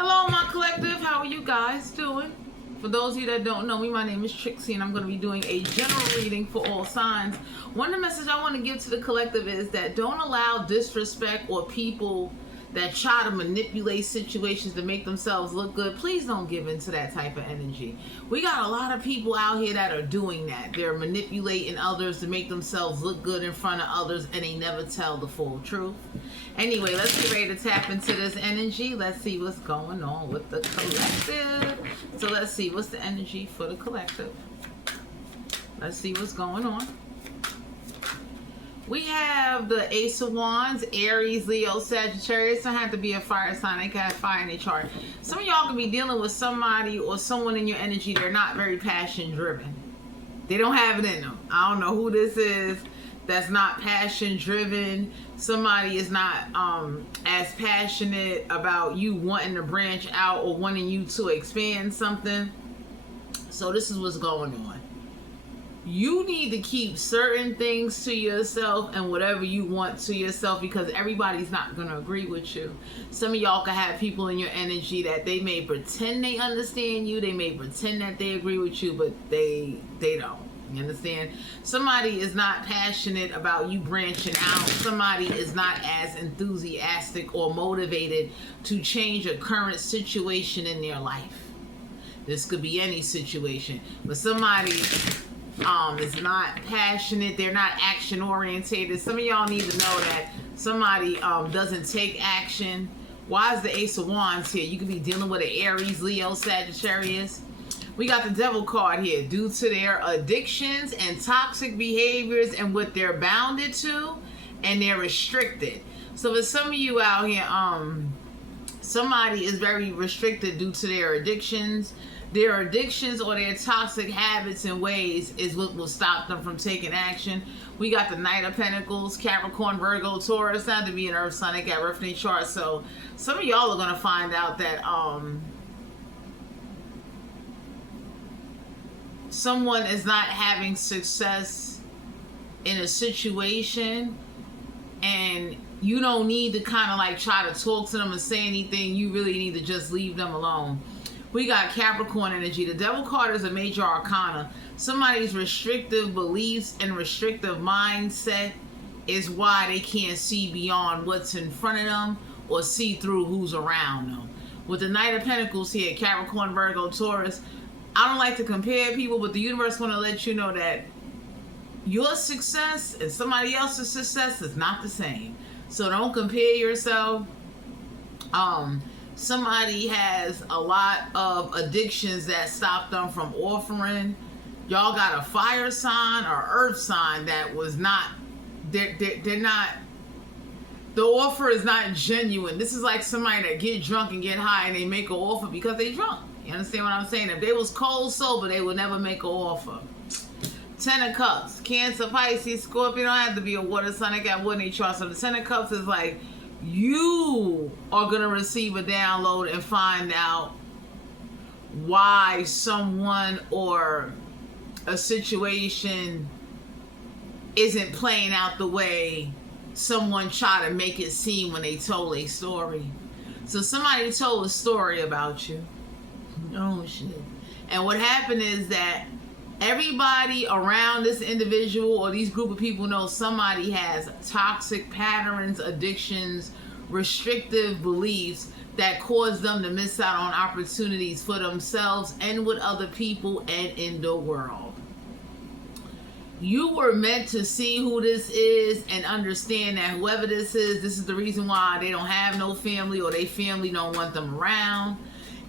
Hello, my collective. How are you guys doing? For those of you that don't know me, my name is Trixie, and I'm going to be doing a general reading for all signs. One of the messages I want to give to the collective is that don't allow disrespect or people that try to manipulate situations to make themselves look good. Please don't give into that type of energy. We got a lot of people out here that are doing that. They're manipulating others to make themselves look good in front of others, and they never tell the full truth. Anyway, let's get ready to tap into this energy. Let's see what's going on with the collective. So let's see, what's the energy for the collective? Let's see what's going on. We have the Ace of Wands, Aries, Leo, Sagittarius. Don't have to be a fire sign. They can have fire in their chart. Some of y'all could be dealing with somebody or someone in your energy. They're not very passion driven. They don't have it in them. I don't know who this is that's not passion driven. Somebody is not as passionate about you wanting to branch out or wanting you to expand something. So this is what's going on. You need to keep certain things to yourself and whatever you want to yourself, because everybody's not going to agree with you. Some of y'all can have people in your energy that they may pretend they understand you. They may pretend that they agree with you, but they don't. You understand? Somebody is not passionate about you branching out. Somebody is not as enthusiastic or motivated to change a current situation in their life. This could be any situation, but somebody is not passionate. They're not action orientated. Some of y'all need to know that somebody doesn't take action. Why is the Ace of Wands here? You could be dealing with an Aries, Leo, Sagittarius. We got the Devil card here. Due to their addictions and toxic behaviors and what they're bounded to, and they're restricted. So for some of you out here, somebody is very restricted due to their addictions. Their addictions or their toxic habits and ways is what will stop them from taking action. We got the Knight of Pentacles, Capricorn, Virgo, Taurus. Not to be an Earth sign, they got Earth in their chart. So some of y'all are going to find out that someone is not having success in a situation, and you don't need to kind of like try to talk to them and say anything. You really need to just leave them alone. We got Capricorn energy. The Devil card is a major arcana. Somebody's restrictive beliefs and restrictive mindset is why they can't see beyond what's in front of them or see through who's around them. With the Knight of Pentacles here, Capricorn, Virgo, Taurus, I don't like to compare people, but the universe want to let you know that your success and somebody else's success is not the same. So don't compare yourself. Somebody has a lot of addictions that stop them from offering. Y'all got a fire sign or earth sign that was not, they're not, the offer is not genuine. This is like somebody that get drunk and get high and they make an offer because they drunk. You understand what I'm saying? If they was cold sober, they would never make an offer. Ten of Cups, Cancer, Pisces, Scorpio. Don't have to be a water sign. They got wood in their chart. So the Ten of Cups is like, you are going to receive a download and find out why someone or a situation isn't playing out the way someone tried to make it seem when they told a story. So somebody told a story about you. Oh shit. And what happened is that everybody around this individual or these group of people know somebody has toxic patterns, addictions, restrictive beliefs that cause them to miss out on opportunities for themselves and with other people and in the world. You were meant to see who this is and understand that whoever this is the reason why they don't have no family or their family don't want them around.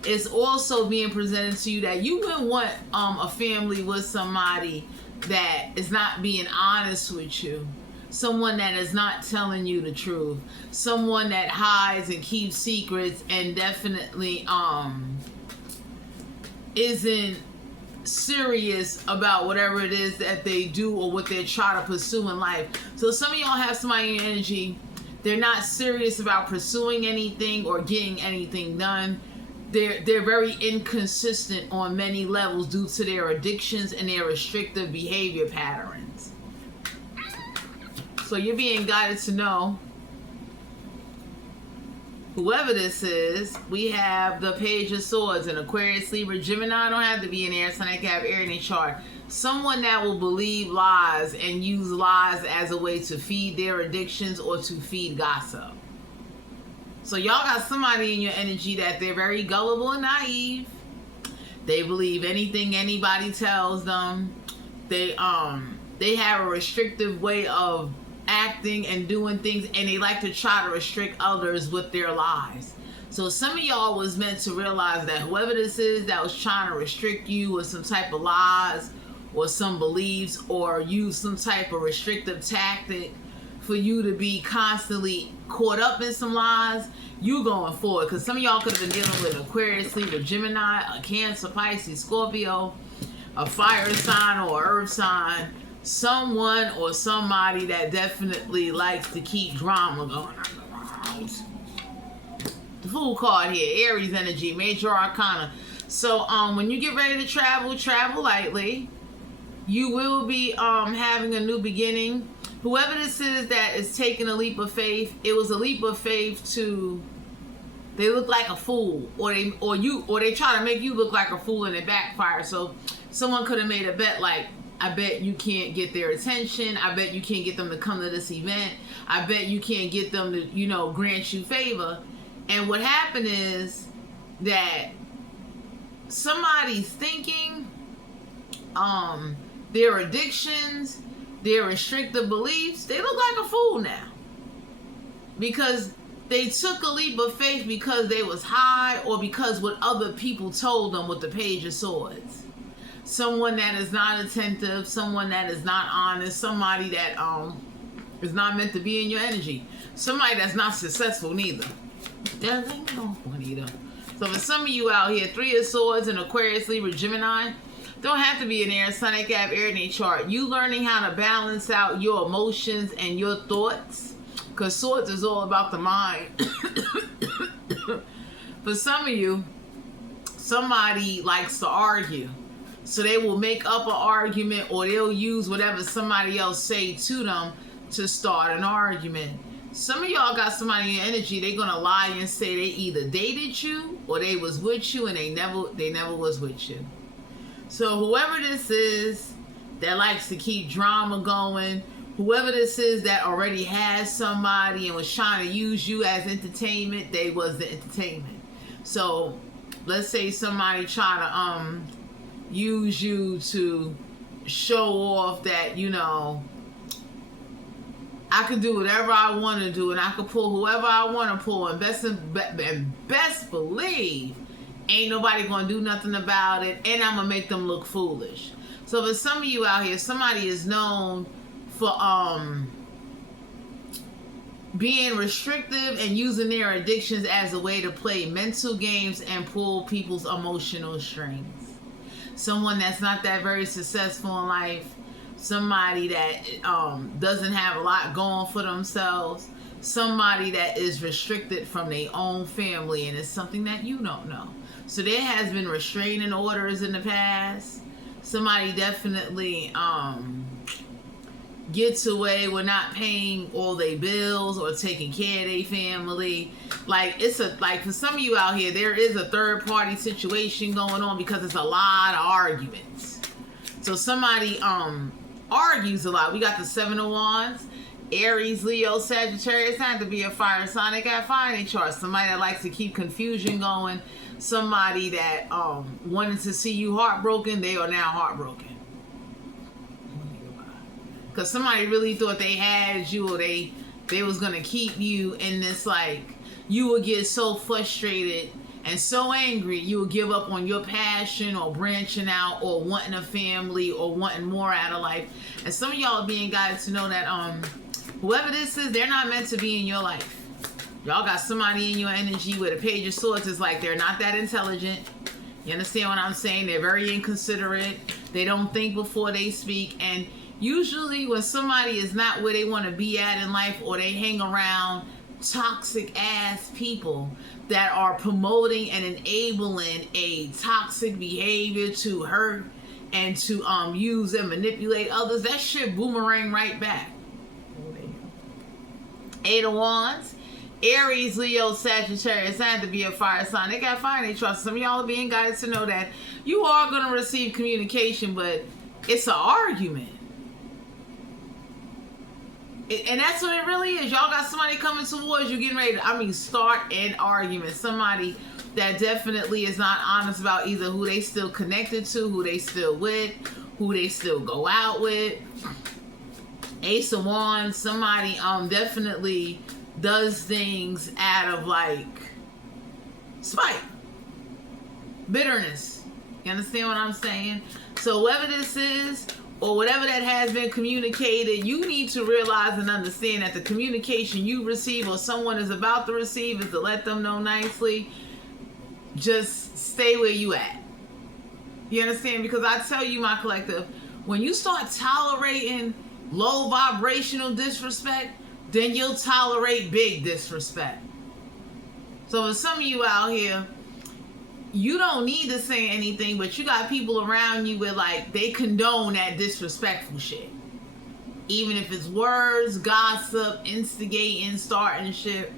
It's also being presented to you that you wouldn't want a family with somebody that is not being honest with you. Someone that is not telling you the truth. Someone that hides and keeps secrets and definitely isn't serious about whatever it is that they do or what they're trying to pursue in life. So some of y'all have somebody in your energy, they're not serious about pursuing anything or getting anything done. They're very inconsistent on many levels due to their addictions and their restrictive behavior patterns. So you're being guided to know whoever this is, we have the Page of Swords, and Aquarius, Libra, Gemini. Don't have to be an air sign. They can have air in their chart. Someone that will believe lies and use lies as a way to feed their addictions or to feed gossip. So y'all got somebody in your energy that they're very gullible and naive. They believe anything anybody tells them. They have a restrictive way of acting and doing things, and they like to try to restrict others with their lies. So some of y'all was meant to realize that whoever this is that was trying to restrict you with some type of lies or some beliefs or use some type of restrictive tactic for you to be constantly caught up in some lies, you going forward. Because some of y'all could have been dealing with Aquarius, Libra, Gemini, a Cancer, Pisces, Scorpio, a fire sign or earth sign. Someone or somebody that definitely likes to keep drama going on. The Fool card here, Aries energy, major arcana. So when you get ready to travel lightly. You will be having a new beginning. Whoever this is that is taking a leap of faith, it was a leap of faith to, they look like a fool, or they try to make you look like a fool and it backfires. So someone could have made a bet like, I bet you can't get their attention. I bet you can't get them to come to this event. I bet you can't get them to, grant you favor. And what happened is that somebody's thinking, their addictions, their restrictive beliefs, they look like a fool now. Because they took a leap of faith because they was high or because what other people told them with the Page of Swords. Someone that is not attentive, someone that is not honest, somebody that is not meant to be in your energy. Somebody that's not successful neither. Doesn't know Juanita. So for some of you out here, Three of Swords and Aquarius, Libra, Gemini, don't have to be an air sign. They can have air in their chart. You learning how to balance out your emotions and your thoughts, because Swords is all about the mind. For some of you, somebody likes to argue. So they will make up an argument, or they'll use whatever somebody else say to them to start an argument. Some of y'all got somebody in your energy, they're gonna lie and say they either dated you or they was with you and they never was with you. So whoever this is that likes to keep drama going, whoever this is that already has somebody and was trying to use you as entertainment, they was the entertainment. So let's say somebody try to use you to show off that, I can do whatever I want to do and I can pull whoever I want to pull, and best believe ain't nobody going to do nothing about it, and I'm going to make them look foolish. So for some of you out here, somebody is known for being restrictive and using their addictions as a way to play mental games and pull people's emotional strings. Someone that's not that very successful in life, somebody that doesn't have a lot going for themselves, somebody that is restricted from their own family, and it's something that you don't know. So there has been restraining orders in the past. Somebody definitely gets away with not paying all their bills or taking care of their family. Like for some of you out here, there is a third party situation going on because it's a lot of arguments. So somebody argues a lot. We got the Seven of Wands, Aries, Leo, Sagittarius. It had to be a fire sign. They got fire in their chart. Somebody that likes to keep confusion going. Somebody that wanted to see you heartbroken, they are now heartbroken. Because somebody really thought they had you, or they was going to keep you in this, like, you would get so frustrated and so angry, you would give up on your passion or branching out or wanting a family or wanting more out of life. And some of y'all are being guided to know that whoever this is, they're not meant to be in your life. Y'all got somebody in your energy with a Page of Swords. It's like they're not that intelligent. You understand what I'm saying? They're very inconsiderate. They don't think before they speak. And usually when somebody is not where they want to be at in life, or they hang around toxic ass people that are promoting and enabling a toxic behavior to hurt and to use and manipulate others, that shit boomerang right back. Eight of Wands, Aries, Leo, Sagittarius, and to be a fire sign. They got fire in their chart. Some of y'all are being guided to know that you are going to receive communication, but it's an argument. And that's what it really is. Y'all got somebody coming towards you, getting ready to, start an argument. Somebody that definitely is not honest about either who they still connected to, who they still with, who they still go out with. Ace of Wands, somebody definitely does things out of like spite, bitterness. You understand what I'm saying? So whatever this is, or whatever that has been communicated, you need to realize and understand that the communication you receive or someone is about to receive is to let them know nicely, just stay where you at. You understand? Because I tell you, my collective, when you start tolerating low vibrational disrespect, then you'll tolerate big disrespect. So for some of you out here, you don't need to say anything, but you got people around you where like they condone that disrespectful shit. Even if it's words, gossip, instigating, starting shit.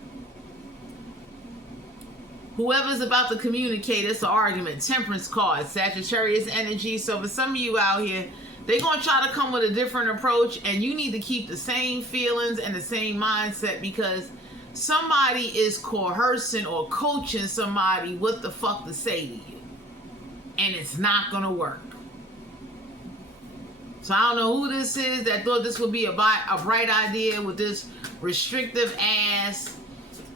Whoever's about to communicate, it's an argument. Temperance card, Sagittarius energy. So for some of you out here, they're going to try to come with a different approach, and you need to keep the same feelings and the same mindset, because somebody is coercing or coaching somebody what the fuck to say to you. And it's not going to work. So I don't know who this is that thought this would be a bright idea with this restrictive ass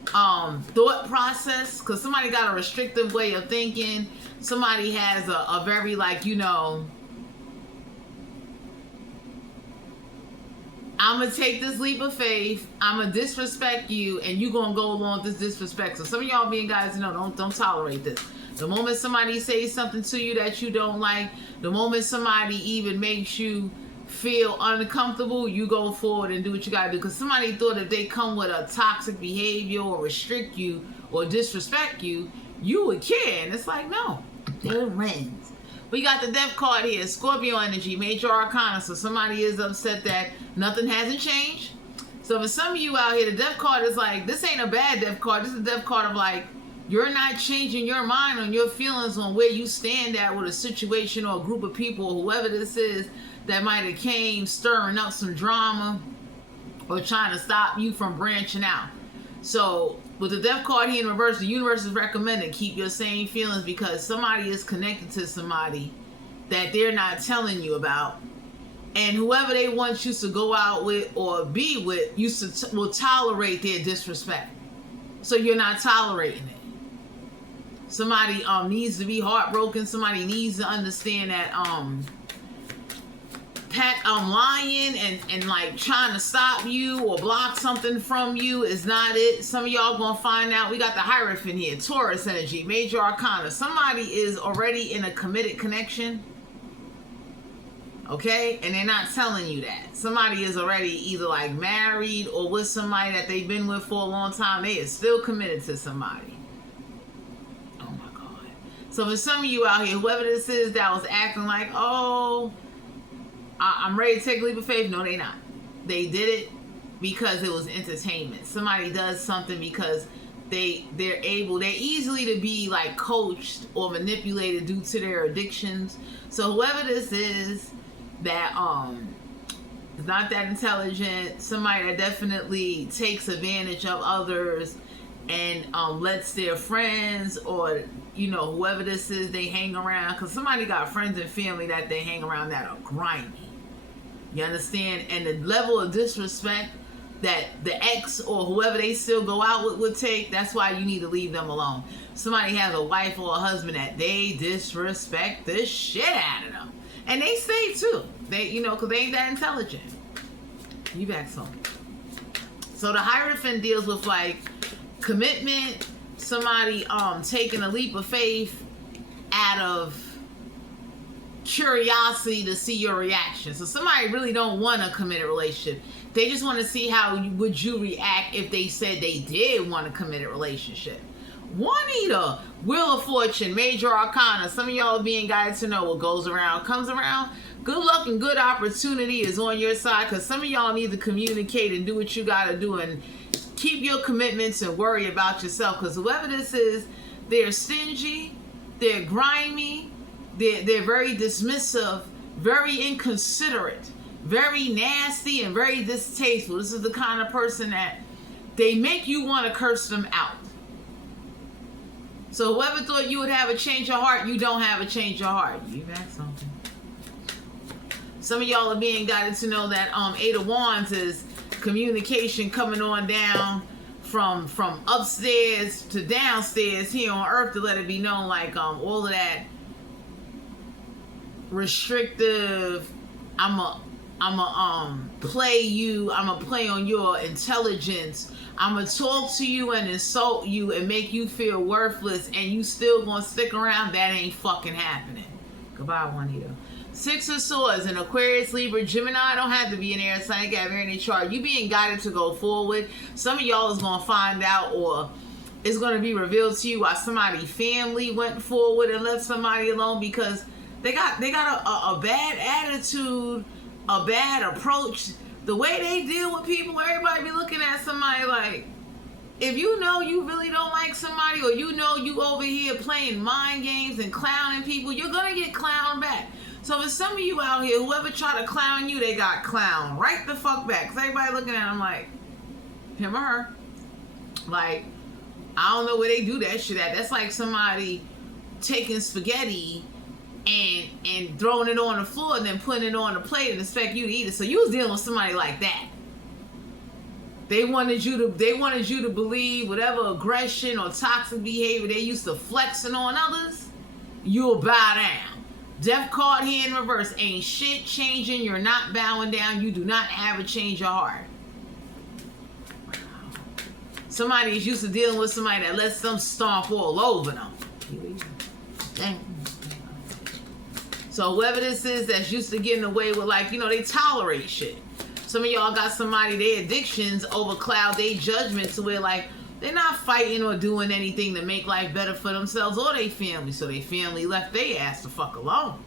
thought process, because somebody got a restrictive way of thinking. Somebody has a very like, I'm going to take this leap of faith. I'm going to disrespect you, and you're going to go along with this disrespect. So some of y'all being guys, don't tolerate this. The moment somebody says something to you that you don't like, the moment somebody even makes you feel uncomfortable, you go forward and do what you got to do. Because somebody thought if they come with a toxic behavior or restrict you or disrespect you, you would care. And it's like, no, they're friends. We got the death card here, Scorpio energy, major arcana. So somebody is upset that nothing hasn't changed. So for some of you out here, the death card is like, this ain't a bad death card. This is a death card of like, you're not changing your mind on your feelings on where you stand at with a situation or a group of people, or whoever this is that might have came stirring up some drama or trying to stop you from branching out. So with the death card here in reverse, the universe is recommending keep your same feelings, because somebody is connected to somebody that they're not telling you about. And whoever they want you to go out with or be with, you will tolerate their disrespect. So you're not tolerating it. Somebody needs to be heartbroken. Somebody needs to understand that lying and like trying to stop you or block something from you is not it. Some of y'all gonna find out. We got the Hierophant here, Taurus energy, major arcana. Somebody is already in a committed connection, okay, and they're not telling you that. Somebody is already either like married or with somebody that they've been with for a long time. They are still committed to somebody. Oh my God. So for some of you out here, whoever this is that was acting like, oh, I'm ready to take a leap of faith. No, they not. They did it because it was entertainment. Somebody does something because they're easily to be like coached or manipulated due to their addictions. So whoever this is that is not that intelligent, somebody that definitely takes advantage of others and lets their friends or whoever this is they hang around, because somebody got friends and family that they hang around that are grimy. You understand? And the level of disrespect that the ex or whoever they still go out with would take, that's why you need to leave them alone. Somebody has a wife or a husband that they disrespect the shit out of them. And they stay too. They, because they ain't that intelligent. You back some. So the Hierophant deals with like commitment, somebody taking a leap of faith out of curiosity to see your reaction. So somebody really don't want a committed relationship. They just want to see how would you react if they said they did want a committed relationship. Juanita, Wheel of Fortune, major arcana. Some of y'all are being guided to know what goes around comes around. Good luck and good opportunity is on your side, because some of y'all need to communicate and do what you got to do and keep your commitments and worry about yourself. Because whoever this is, they're stingy, they're grimy, they're very dismissive, very inconsiderate, very nasty, and very distasteful. This is the kind of person that they make you want to curse them out. So whoever thought you would have a change of heart, you don't have a change of heart. You got something. Some of y'all are being guided to know that Eight of Wands is communication coming on down from upstairs to downstairs here on earth, to let it be known, like all of that restrictive, I'ma play on your intelligence, I'ma talk to you and insult you and make you feel worthless, and you still gonna stick around. That ain't fucking happening. Goodbye, Juanita. Six of Swords, an Aquarius, Libra, Gemini. Don't have to be an air sign. Got very in the chart. You being guided to go forward. Some of y'all is gonna find out, or it's gonna be revealed to you why somebody family went forward and left somebody alone, because they got a bad attitude, a bad approach. The way they deal with people, everybody be looking at somebody like, if you know you really don't like somebody, or you know you over here playing mind games and clowning people, you're gonna get clowned back. So for some of you out here, whoever tried to clown you, they got clowned right the fuck back. Because everybody looking at them like, him or her. Like, I don't know where they do that shit at. That's like somebody taking spaghetti and throwing it on the floor and then putting it on the plate and expect you to eat it. So you was dealing with somebody like that. They wanted you to believe whatever aggression or toxic behavior they used to flexing on others, you'll bow down. Death card here in reverse. Ain't shit changing. You're not bowing down. You do not have a change of heart. Somebody is used to dealing with somebody that lets them stomp all over them. So whoever this is that's used to getting away with, like, you know, they tolerate shit. Some of y'all got somebody, their addictions overcloud their judgment to where, like, they're not fighting or doing anything to make life better for themselves or their family. So their family left their ass the fuck alone.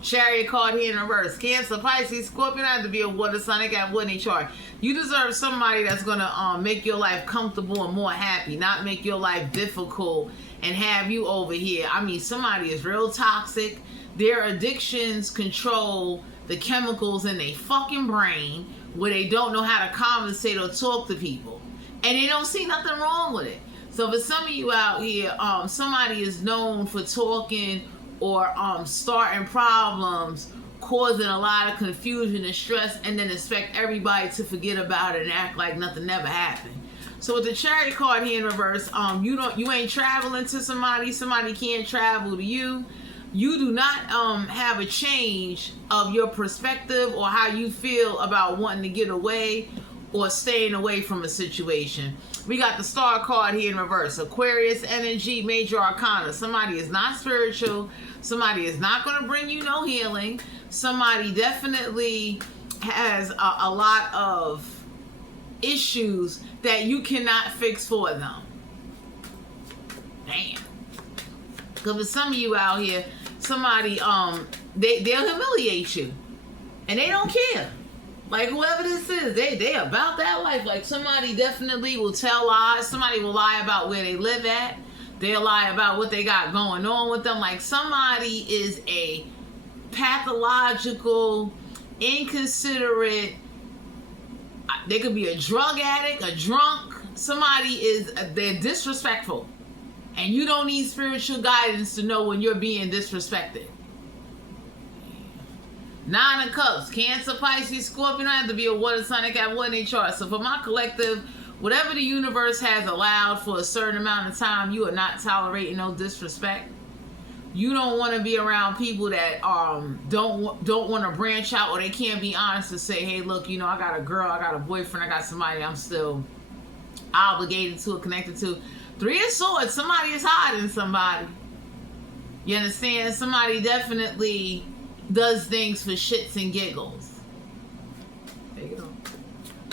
Chariot card here in reverse. Cancer, Pisces, Scorpio, not to be a water sign. They got wood in their chart. You deserve somebody that's going to make your life comfortable and more happy, not make your life difficult and have you over here. I mean, somebody is real toxic. Their addictions control the chemicals in their fucking brain, where they don't know how to conversate or talk to people, and they don't see nothing wrong with it. So for some of you out here, somebody is known for talking or starting problems, causing a lot of confusion and stress, and then expect everybody to forget about it and act like nothing never happened. So with the Chariot card here in reverse, you ain't traveling to somebody can't travel to you. You do not have a change of your perspective or how you feel about wanting to get away or staying away from a situation. We got the Star card here in reverse. Aquarius energy, major arcana. Somebody is not spiritual. Somebody is not going to bring you no healing. Somebody definitely has a lot of issues that you cannot fix for them. Damn. Because for some of you out here, somebody, they'll humiliate you. And they don't care. Like, whoever this is, they about that life. Like, somebody definitely will tell lies. Somebody will lie about where they live at. They'll lie about what they got going on with them. Like, somebody is a pathological, inconsiderate, they could be a drug addict, a drunk. They're disrespectful. And you don't need spiritual guidance to know when you're being disrespected. Nine of Cups, Cancer, Pisces, Scorpio. I have to be a water sign. I got one in chart. So for my collective, whatever the universe has allowed for a certain amount of time, you are not tolerating no disrespect. You don't want to be around people that don't want to branch out, or they can't be honest to say, hey, look, you know, I got a girl, I got a boyfriend, I got somebody I'm still obligated to or connected to. Three of Swords, somebody is hiding somebody. You understand? Somebody definitely does things for shits and giggles. There you go.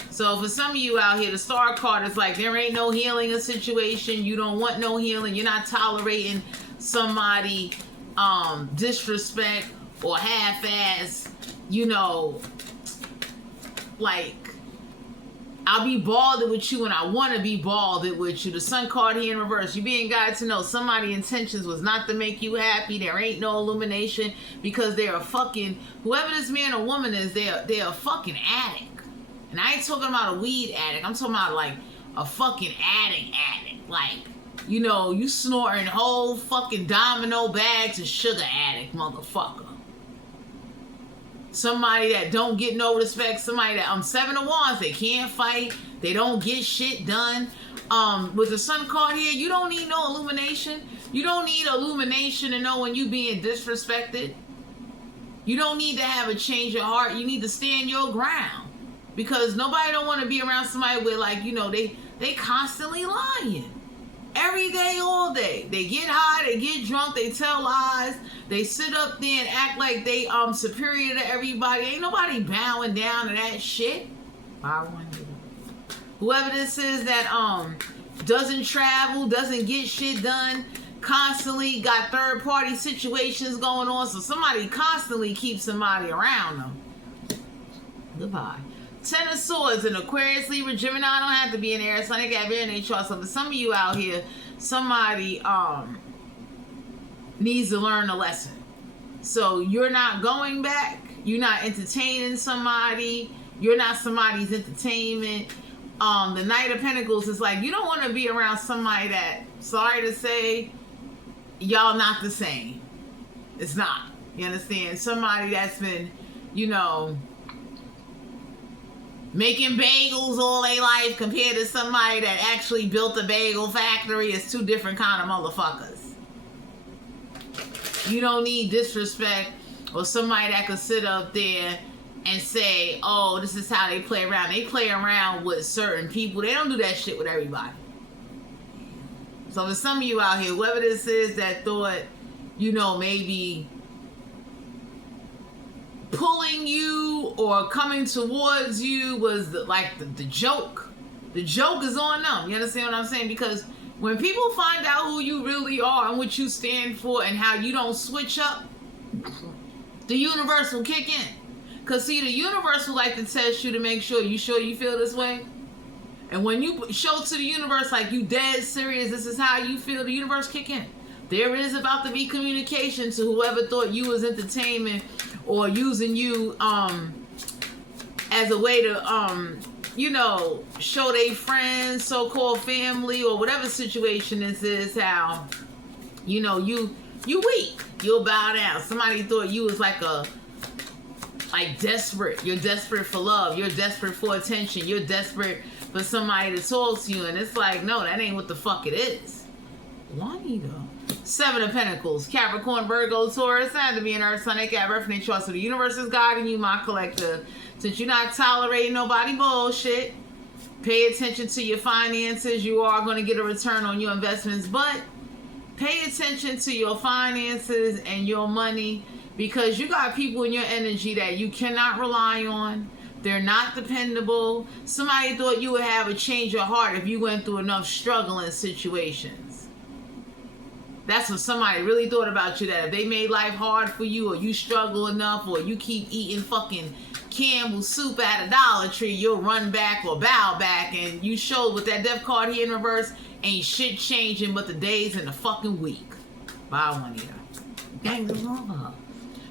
So for some of you out here, the Star card is like, there ain't no healing a situation. You don't want no healing. You're not tolerating somebody disrespect or half-ass, you know, like I'll be balded with you and I want to be balded with you. The sun card here in reverse. You being guided to know somebody's intentions was not to make you happy. There ain't no illumination because they're a fucking, whoever this man or woman is, they're a fucking addict. And I ain't talking about a weed addict. I'm talking about like a fucking addict. Like, you know, you snorting whole fucking domino bags of sugar addict, motherfucker. Somebody that don't get no respect, somebody that Seven of Wands, they can't fight, they don't get shit done. With the sun card here, you don't need no illumination. You don't need illumination to know when you being disrespected. You don't need to have a change of heart. You need to stand your ground. Because nobody don't want to be around somebody with, like, you know, they constantly lying. Every day, all day. They get high, they get drunk, they tell lies, they sit up there and act like they superior to everybody. Ain't nobody bowing down to that shit. Whoever this is that doesn't travel, doesn't get shit done, constantly got third party situations going on, so somebody constantly keeps somebody around them. Goodbye. Ten of Swords, an Aquarius, Libra, Gemini. Don't have to be an air sign. They got very nature. So for some of you out here, somebody needs to learn a lesson. So you're not going back. You're not entertaining somebody. You're not somebody's entertainment. The Knight of Pentacles is like, you don't want to be around somebody that, sorry to say, y'all not the same. It's not. You understand? Somebody that's been, you know, making bagels all their life compared to somebody that actually built a bagel factory is two different kind of motherfuckers. You don't need disrespect or somebody that could sit up there and say, oh, this is how they play around. They play around with certain people. They don't do that shit with everybody. So for some of you out here, whoever this is that thought, you know, maybe pulling you or coming towards you was the joke. The joke is on them. You understand what I'm saying? Because when people find out who you really are and what you stand for and how you don't switch up, the universe will kick in. Because see, the universe will like to test you to make sure you feel this way. And when you show to the universe like you dead serious, this is how you feel, the universe kick in. There is about to be communication to whoever thought you was entertainment or using you as a way to you know, show their friends, so-called family, or whatever situation this is, how, you know, you weak, you'll bow down. Somebody thought you was like desperate. You're desperate for love. You're desperate for attention. You're desperate for somebody to talk to you. And it's like, no, that ain't what the fuck it is. Juanito. Seven of Pentacles, Capricorn, Virgo, Taurus. I had to be an earth sign. They got reference trust. So the universe is guiding you, my collective. Since you're not tolerating nobody bullshit, pay attention to your finances. You are going to get a return on your investments, but pay attention to your finances and your money, because you got people in your energy that you cannot rely on. They're not dependable. Somebody thought you would have a change of heart if you went through enough struggling situations. That's what somebody really thought about you, that if they made life hard for you, or you struggle enough, or you keep eating fucking Campbell's soup at a Dollar Tree, you'll run back or bow back. And you showed with that death card here in reverse, ain't shit changing but the days in the fucking week. Bye, Juanita. Dang, what's wrong with her?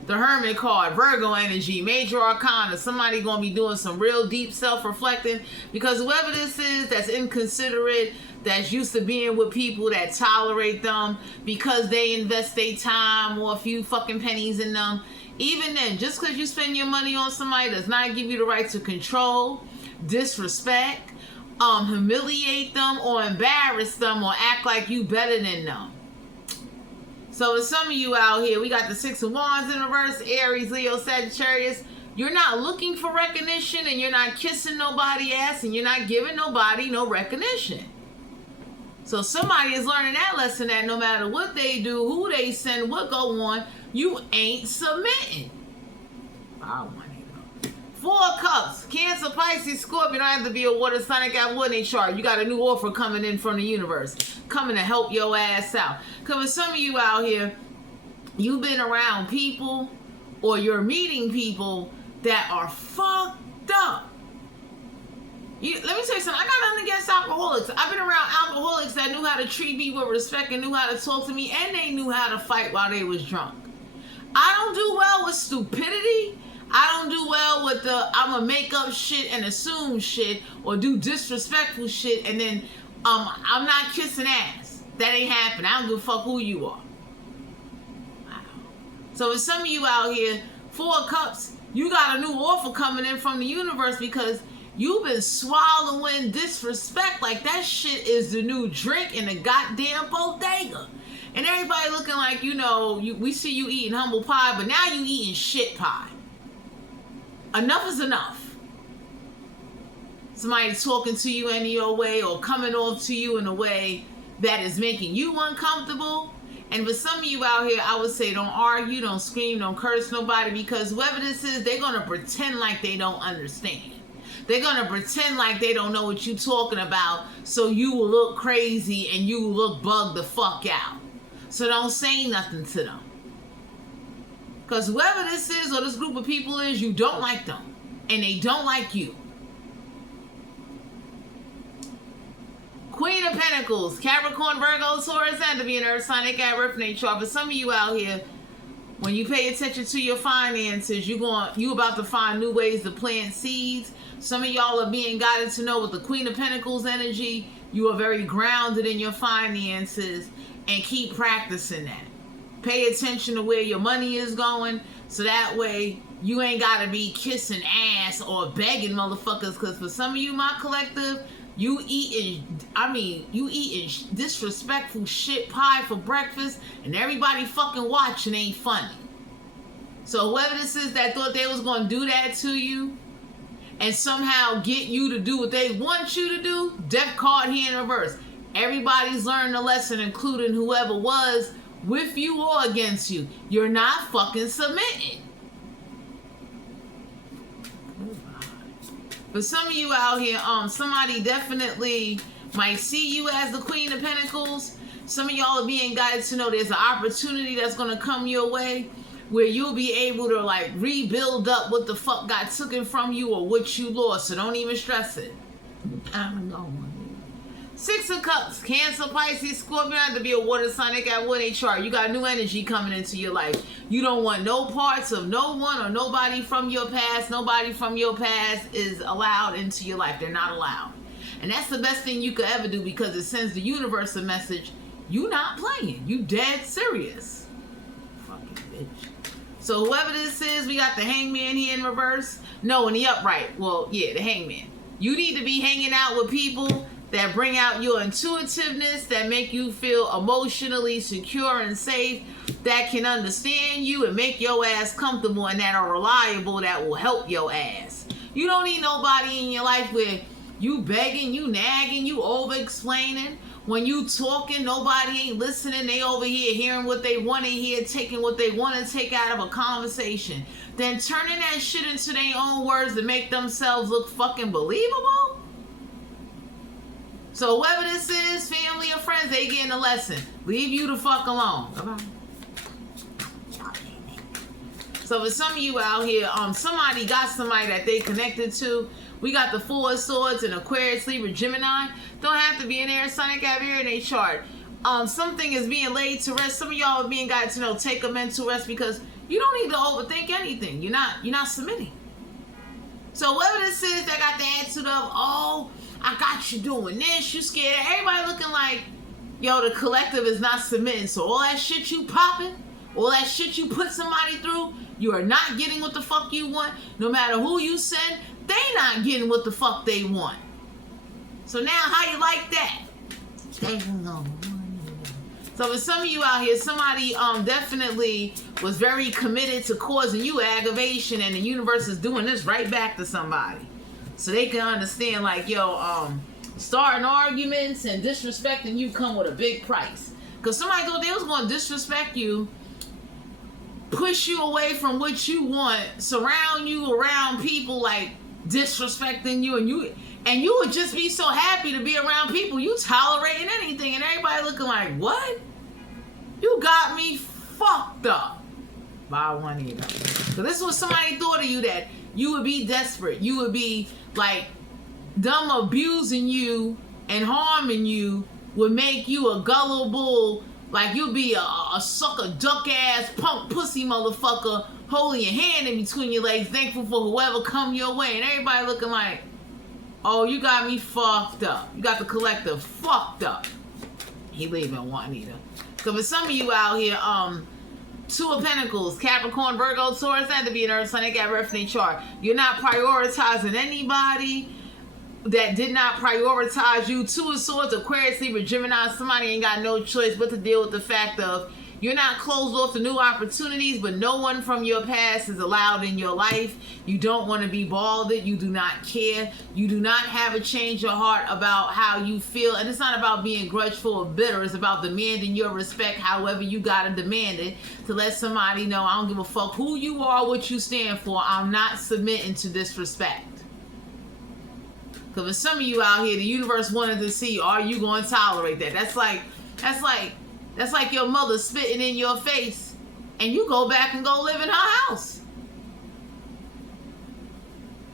The Hermit card, Virgo energy, major arcana. Somebody gonna be doing some real deep self-reflecting, because whoever this is that's inconsiderate, that's used to being with people that tolerate them because they invest their time or a few fucking pennies in them. Even then, just because you spend your money on somebody does not give you the right to control, disrespect, humiliate them, or embarrass them, or act like you better than them. So for some of you out here, we got the Six of Wands in reverse, Aries, Leo, Sagittarius. You're not looking for recognition, and you're not kissing nobody ass, and you're not giving nobody no recognition. So somebody is learning that lesson, that no matter what they do, who they send, what go on, you ain't submitting. I want it. Four of Cups, Cancer, Pisces, Scorpio. Don't have to be a water sign. I got one in chart. You got a new offer coming in from the universe, coming to help your ass out. Because some of you out here, you've been around people, or you're meeting people that are fucked up. Let me tell you something. I got nothing against alcoholics. I've been around alcoholics that knew how to treat me with respect and knew how to talk to me, and they knew how to fight while they was drunk. I don't do well with stupidity. I don't do well with the I'ma make up shit and assume shit or do disrespectful shit and then I'm not kissing ass. That ain't happening. I don't give a fuck who you are. Wow. So if some of you out here, 4 cups, you got a new offer coming in from the universe because you've been swallowing disrespect like that shit is the new drink in the goddamn bodega. And everybody looking like, we see you eating humble pie, but now you eating shit pie. Enough is enough. Somebody talking to you any your way or coming off to you in a way that is making you uncomfortable. And for some of you out here, I would say don't argue, don't scream, don't curse nobody, because whoever this is, they're going to pretend like they don't understand. They're going to pretend like they don't know what you're talking about, so you will look crazy and you will look bugged the fuck out. So don't say nothing to them. Because whoever this is or this group of people is, you don't like them. And they don't like you. Queen of Pentacles, Capricorn, Virgo, Taurus, and to be an Earth sign, they got refinate chart. But some of you out here, when you pay attention to your finances, you about to find new ways to plant seeds. Some of y'all are being guided to know with the Queen of Pentacles energy, you are very grounded in your finances, and keep practicing that. Pay attention to where your money is going, so that way you ain't got to be kissing ass or begging motherfuckers, because for some of you, my collective, you eating disrespectful shit pie for breakfast, and everybody fucking watching ain't funny. So whoever this is that thought they was going to do that to you, and somehow get you to do what they want you to do, death card here in reverse. Everybody's learned a lesson, including whoever was with you or against you. You're not fucking submitting. For some of you out here, somebody definitely might see you as the Queen of Pentacles. Some of y'all are being guided to know there's an opportunity that's going to come your way where you'll be able to like rebuild up what the fuck got taken from you or what you lost. So don't even stress it. I don't know. 6 of Cups, Cancer, Pisces, Scorpio, have to be a water sign. They got what they chart. You got new energy coming into your life. You don't want no parts of no one or nobody from your past. Nobody from your past is allowed into your life. They're not allowed. And that's the best thing you could ever do, because it sends the universe a message. You not playing. You dead serious. Fucking bitch. So whoever this is, we got the Hangman here in reverse. No, in the upright. Well, yeah, the Hangman. You need to be hanging out with people that bring out your intuitiveness, that make you feel emotionally secure and safe, that can understand you and make your ass comfortable, and that are reliable, that will help your ass. You don't need nobody in your life where you begging, you nagging, you over-explaining. When you talking, nobody ain't listening. They over here hearing what they want to hear, taking what they want to take out of a conversation. Then turning that shit into their own words to make themselves look fucking believable. So whoever this is, family or friends, they getting a lesson. Leave you the fuck alone. Bye-bye. So for some of you out here, somebody got somebody that they connected to. We got the 4 of Swords and Aquarius, Libra, Gemini. Don't have to be an air sign, have here in a chart. Something is being laid to rest. Some of y'all are being guided to know, take a mental rest, because you don't need to overthink anything. You're not submitting. So whoever this is that got the attitude of, oh, I got you doing this, you scared. Everybody looking like, yo, the collective is not submitting. So all that shit you popping, all that shit you put somebody through, you are not getting what the fuck you want. No matter who you send, they not getting what the fuck they want. So now how you like that? So for some of you out here, somebody definitely was very committed to causing you aggravation, and the universe is doing this right back to somebody. So they can understand, like, yo, starting arguments and disrespecting you come with a big price. Because somebody thought they was going to disrespect you, push you away from what you want, surround you around people like disrespecting you, and you would just be so happy to be around people. You tolerating anything, and everybody looking like, what? You got me fucked up. By one of you. So this was somebody thought of you, that you would be desperate. You would be like them abusing you and harming you would make you a gullible, like you'll be a sucker, duck ass, punk pussy motherfucker holding your hand in between your legs, thankful for whoever come your way, and everybody looking like, oh, you got me fucked up. You got the collective fucked up. He leaving Juanita. So for some of you out here, Two of Pentacles, Capricorn, Virgo, Taurus, had to be an Earth sign. They got Earth in their chart. You're not prioritizing anybody that did not prioritize you. Two of Swords, Aquarius, Libra, Gemini. Somebody ain't got no choice but to deal with the fact of you're not closed off to new opportunities, but no one from your past is allowed in your life. You don't want to be balded. You do not care. You do not have a change of heart about how you feel. And it's not about being grudgeful or bitter. It's about demanding your respect however you got to demand it, to let somebody know, I don't give a fuck who you are, what you stand for. I'm not submitting to disrespect. Because for some of you out here, the universe wanted to see, are you going to tolerate that? That's like your mother spitting in your face and you go back and go live in her house.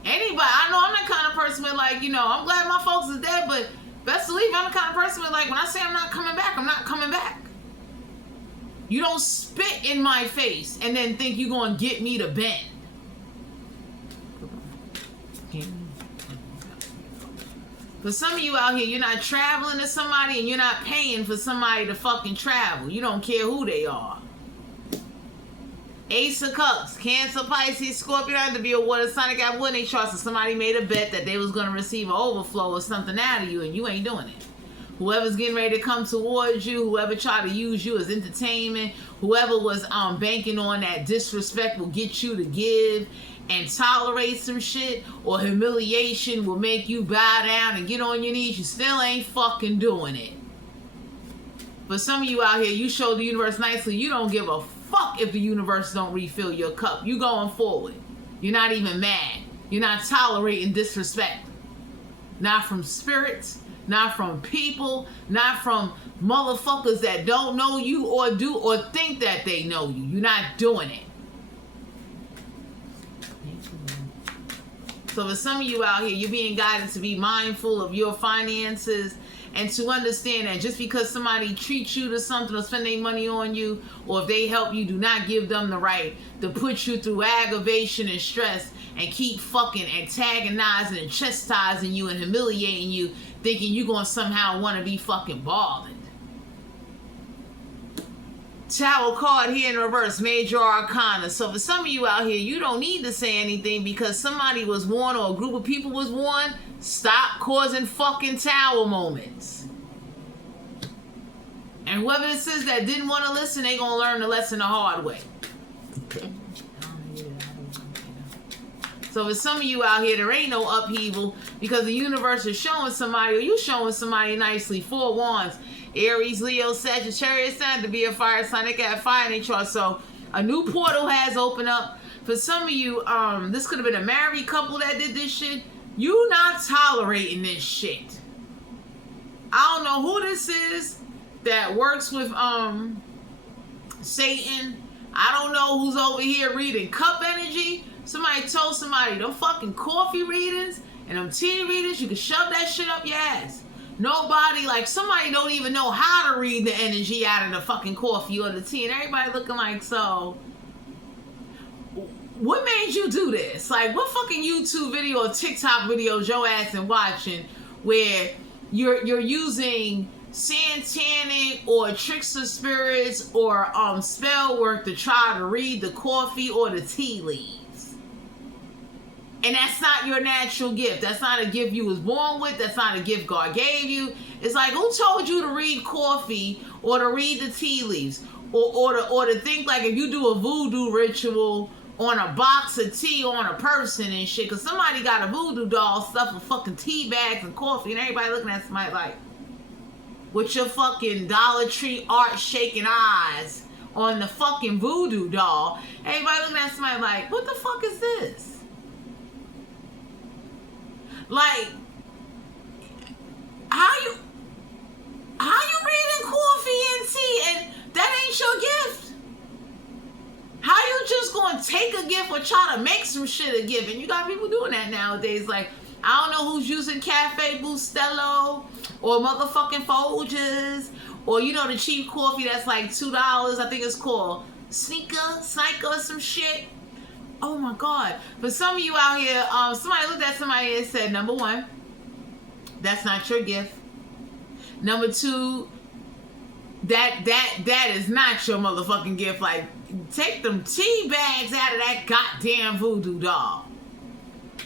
Anybody, I know I'm that kind of person with, like, you know, I'm glad my folks is dead, but best believe I'm the kind of person with, like, when I say I'm not coming back, I'm not coming back. You don't spit in my face and then think you're going to get me to bend. For some of you out here, you're not traveling to somebody and you're not paying for somebody to fucking travel. You don't care who they are. Ace of Cups, Cancer, Pisces, Scorpio, had to be a water sign. Got wood in their chart, so somebody made a bet that they was going to receive an overflow or something out of you, and you ain't doing it. Whoever's getting ready to come towards you, whoever tried to use you as entertainment, whoever was banking on that disrespect will get you to give and tolerate some shit, or humiliation will make you bow down and get on your knees, you still ain't fucking doing it. For some of you out here, you show the universe nicely, you don't give a fuck if the universe don't refill your cup. You going forward. You're not even mad. You're not tolerating disrespect. Not from spirits, not from people, not from motherfuckers that don't know you or do or think that they know you. You're not doing it. So for some of you out here, you're being guided to be mindful of your finances and to understand that just because somebody treats you to something or spend their money on you, or if they help you, do not give them the right to put you through aggravation and stress and keep fucking antagonizing and chastising you and humiliating you, thinking you're going to somehow want to be fucking bothered. Tower card here in reverse, Major Arcana. So for some of you out here, you don't need to say anything because somebody was warned or a group of people was warned. Stop causing fucking tower moments. And whoever it is that didn't want to listen, they gonna learn the lesson the hard way. So for some of you out here, there ain't no upheaval because the universe is showing somebody, or you showing somebody nicely. 4 wands. Aries, Leo, Sagittarius, sign to be a fire sign. They got fire in their chart. So a new portal has opened up. For some of you, this could have been a married couple that did this shit. You not tolerating this shit. I don't know who this is that works with Satan. I don't know who's over here reading cup energy. Somebody told somebody them fucking coffee readings and them tea readings, you can shove that shit up your ass. Nobody, like, somebody don't even know how to read the energy out of the fucking coffee or the tea, and everybody looking like, so what made you do this? Like, what fucking YouTube video or TikTok videos your ass been watching where you're using satanic or trickster spirits or spell work to try to read the coffee or the tea leaves? And that's not your natural gift. That's not a gift you was born with. That's not a gift God gave you. It's like, who told you to read coffee or to read the tea leaves? Or to think like if you do a voodoo ritual on a box of tea on a person and shit. Because somebody got a voodoo doll stuffed with fucking tea bags and coffee. And everybody looking at somebody like, with your fucking Dollar Tree art shaking eyes on the fucking voodoo doll. Everybody looking at somebody like, what the fuck is this? Like, how you reading coffee and tea and that ain't your gift? How you just gonna take a gift or try to make some shit a gift? And you got people doing that nowadays. Like, I don't know who's using Cafe Bustelo or motherfucking Folgers or, you know, the cheap coffee that's like $2. I think it's called Snicker or some shit. Oh my God. For some of you out here, somebody looked at somebody and said, number one, that's not your gift. Number two, that is not your motherfucking gift. Like, take them tea bags out of that goddamn voodoo doll.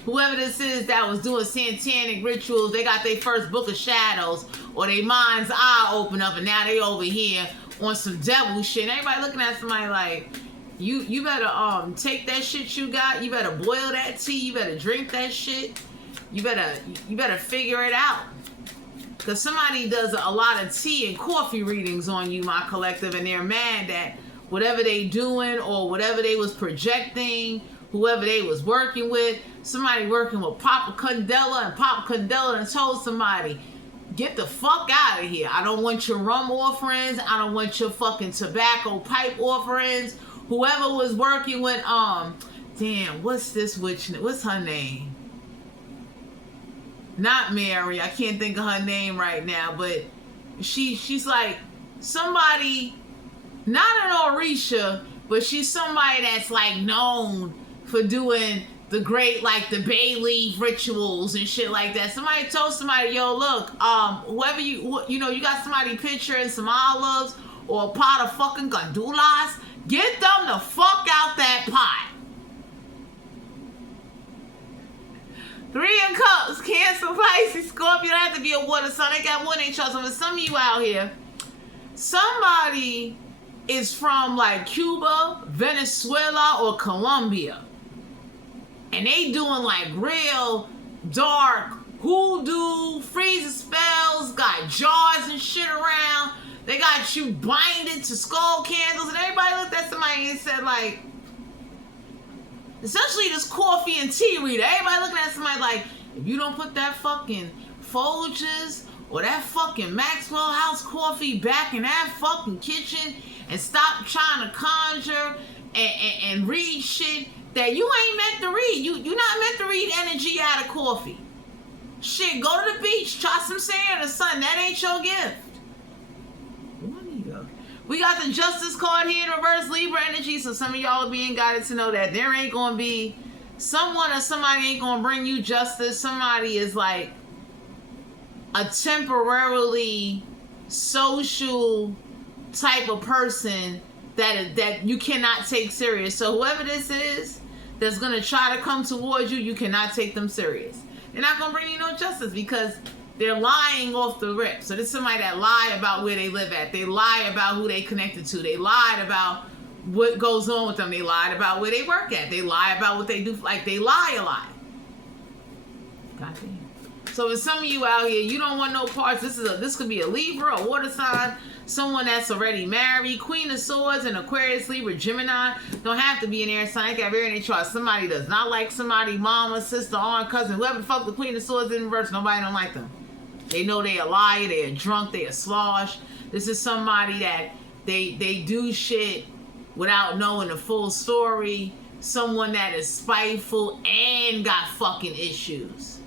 Whoever this is that was doing satanic rituals, they got their first book of shadows or their mind's eye open up and now they over here on some devil shit. And everybody looking at somebody like, you better take that shit you got, you better boil that tea, you better drink that shit, you better figure it out. Because somebody does a lot of tea and coffee readings on you, my collective, and they're mad that whatever they doing or whatever they was projecting, whoever they was working with, somebody working with Papa Candela, and Papa Candela and told somebody, get the fuck out of here. I don't want your rum offerings. I don't want your fucking tobacco pipe offerings. Whoever was working with, damn, what's this witch, what's her name? Not Mary, I can't think of her name right now, but she's like somebody, not an Orisha, but she's somebody that's like known for doing the great, like the bay leaf rituals and shit like that. Somebody told somebody, yo, look, whoever you know, you got somebody picturing some olives or a pot of fucking gandulas, get them the fuck out that pot. 3 of Cups, Cancer, Pisces, Scorpio. Don't have to be a water sign. They got one in each other. So for some of you out here, somebody is from like Cuba, Venezuela, or Colombia. And they doing like real dark hoodoo, freezer spells, got jars and shit around. They got you binded to skull candles. And everybody looked at somebody and said like, essentially this coffee and tea reader. Everybody looking at somebody like, if you don't put that fucking Folgers or that fucking Maxwell House coffee back in that fucking kitchen and stop trying to conjure and read shit that you ain't meant to read. You're not meant to read energy out of coffee. Shit, go to the beach, try some sand or something. That ain't your gift. We got the Justice card here in reverse, Libra energy, so some of y'all are being guided to know that there ain't going to be someone or somebody ain't going to bring you justice. Somebody is like a temporarily social type of person that you cannot take serious. So whoever this is that's going to try to come towards you, you cannot take them serious. They're not going to bring you no justice because they're lying off the rip. So this is somebody that lie about where they live at. They lie about who they connected to. They lied about what goes on with them. They lied about where they work at. They lie about what they do. Like, they lie a lot. Goddamn. So for some of you out here, you don't want no parts. This could be a Libra, a water sign, someone that's already married. Queen of Swords, and Aquarius, Libra, Gemini. Don't have to be an air sign. It got very chart. Somebody does not like somebody, mama, sister, aunt, cousin, whoever the fuck the Queen of Swords in reverse. Nobody don't like them. They know they a liar, they a drunk, they a slosh. This is somebody that they do shit without knowing the full story. Someone that is spiteful and got fucking issues.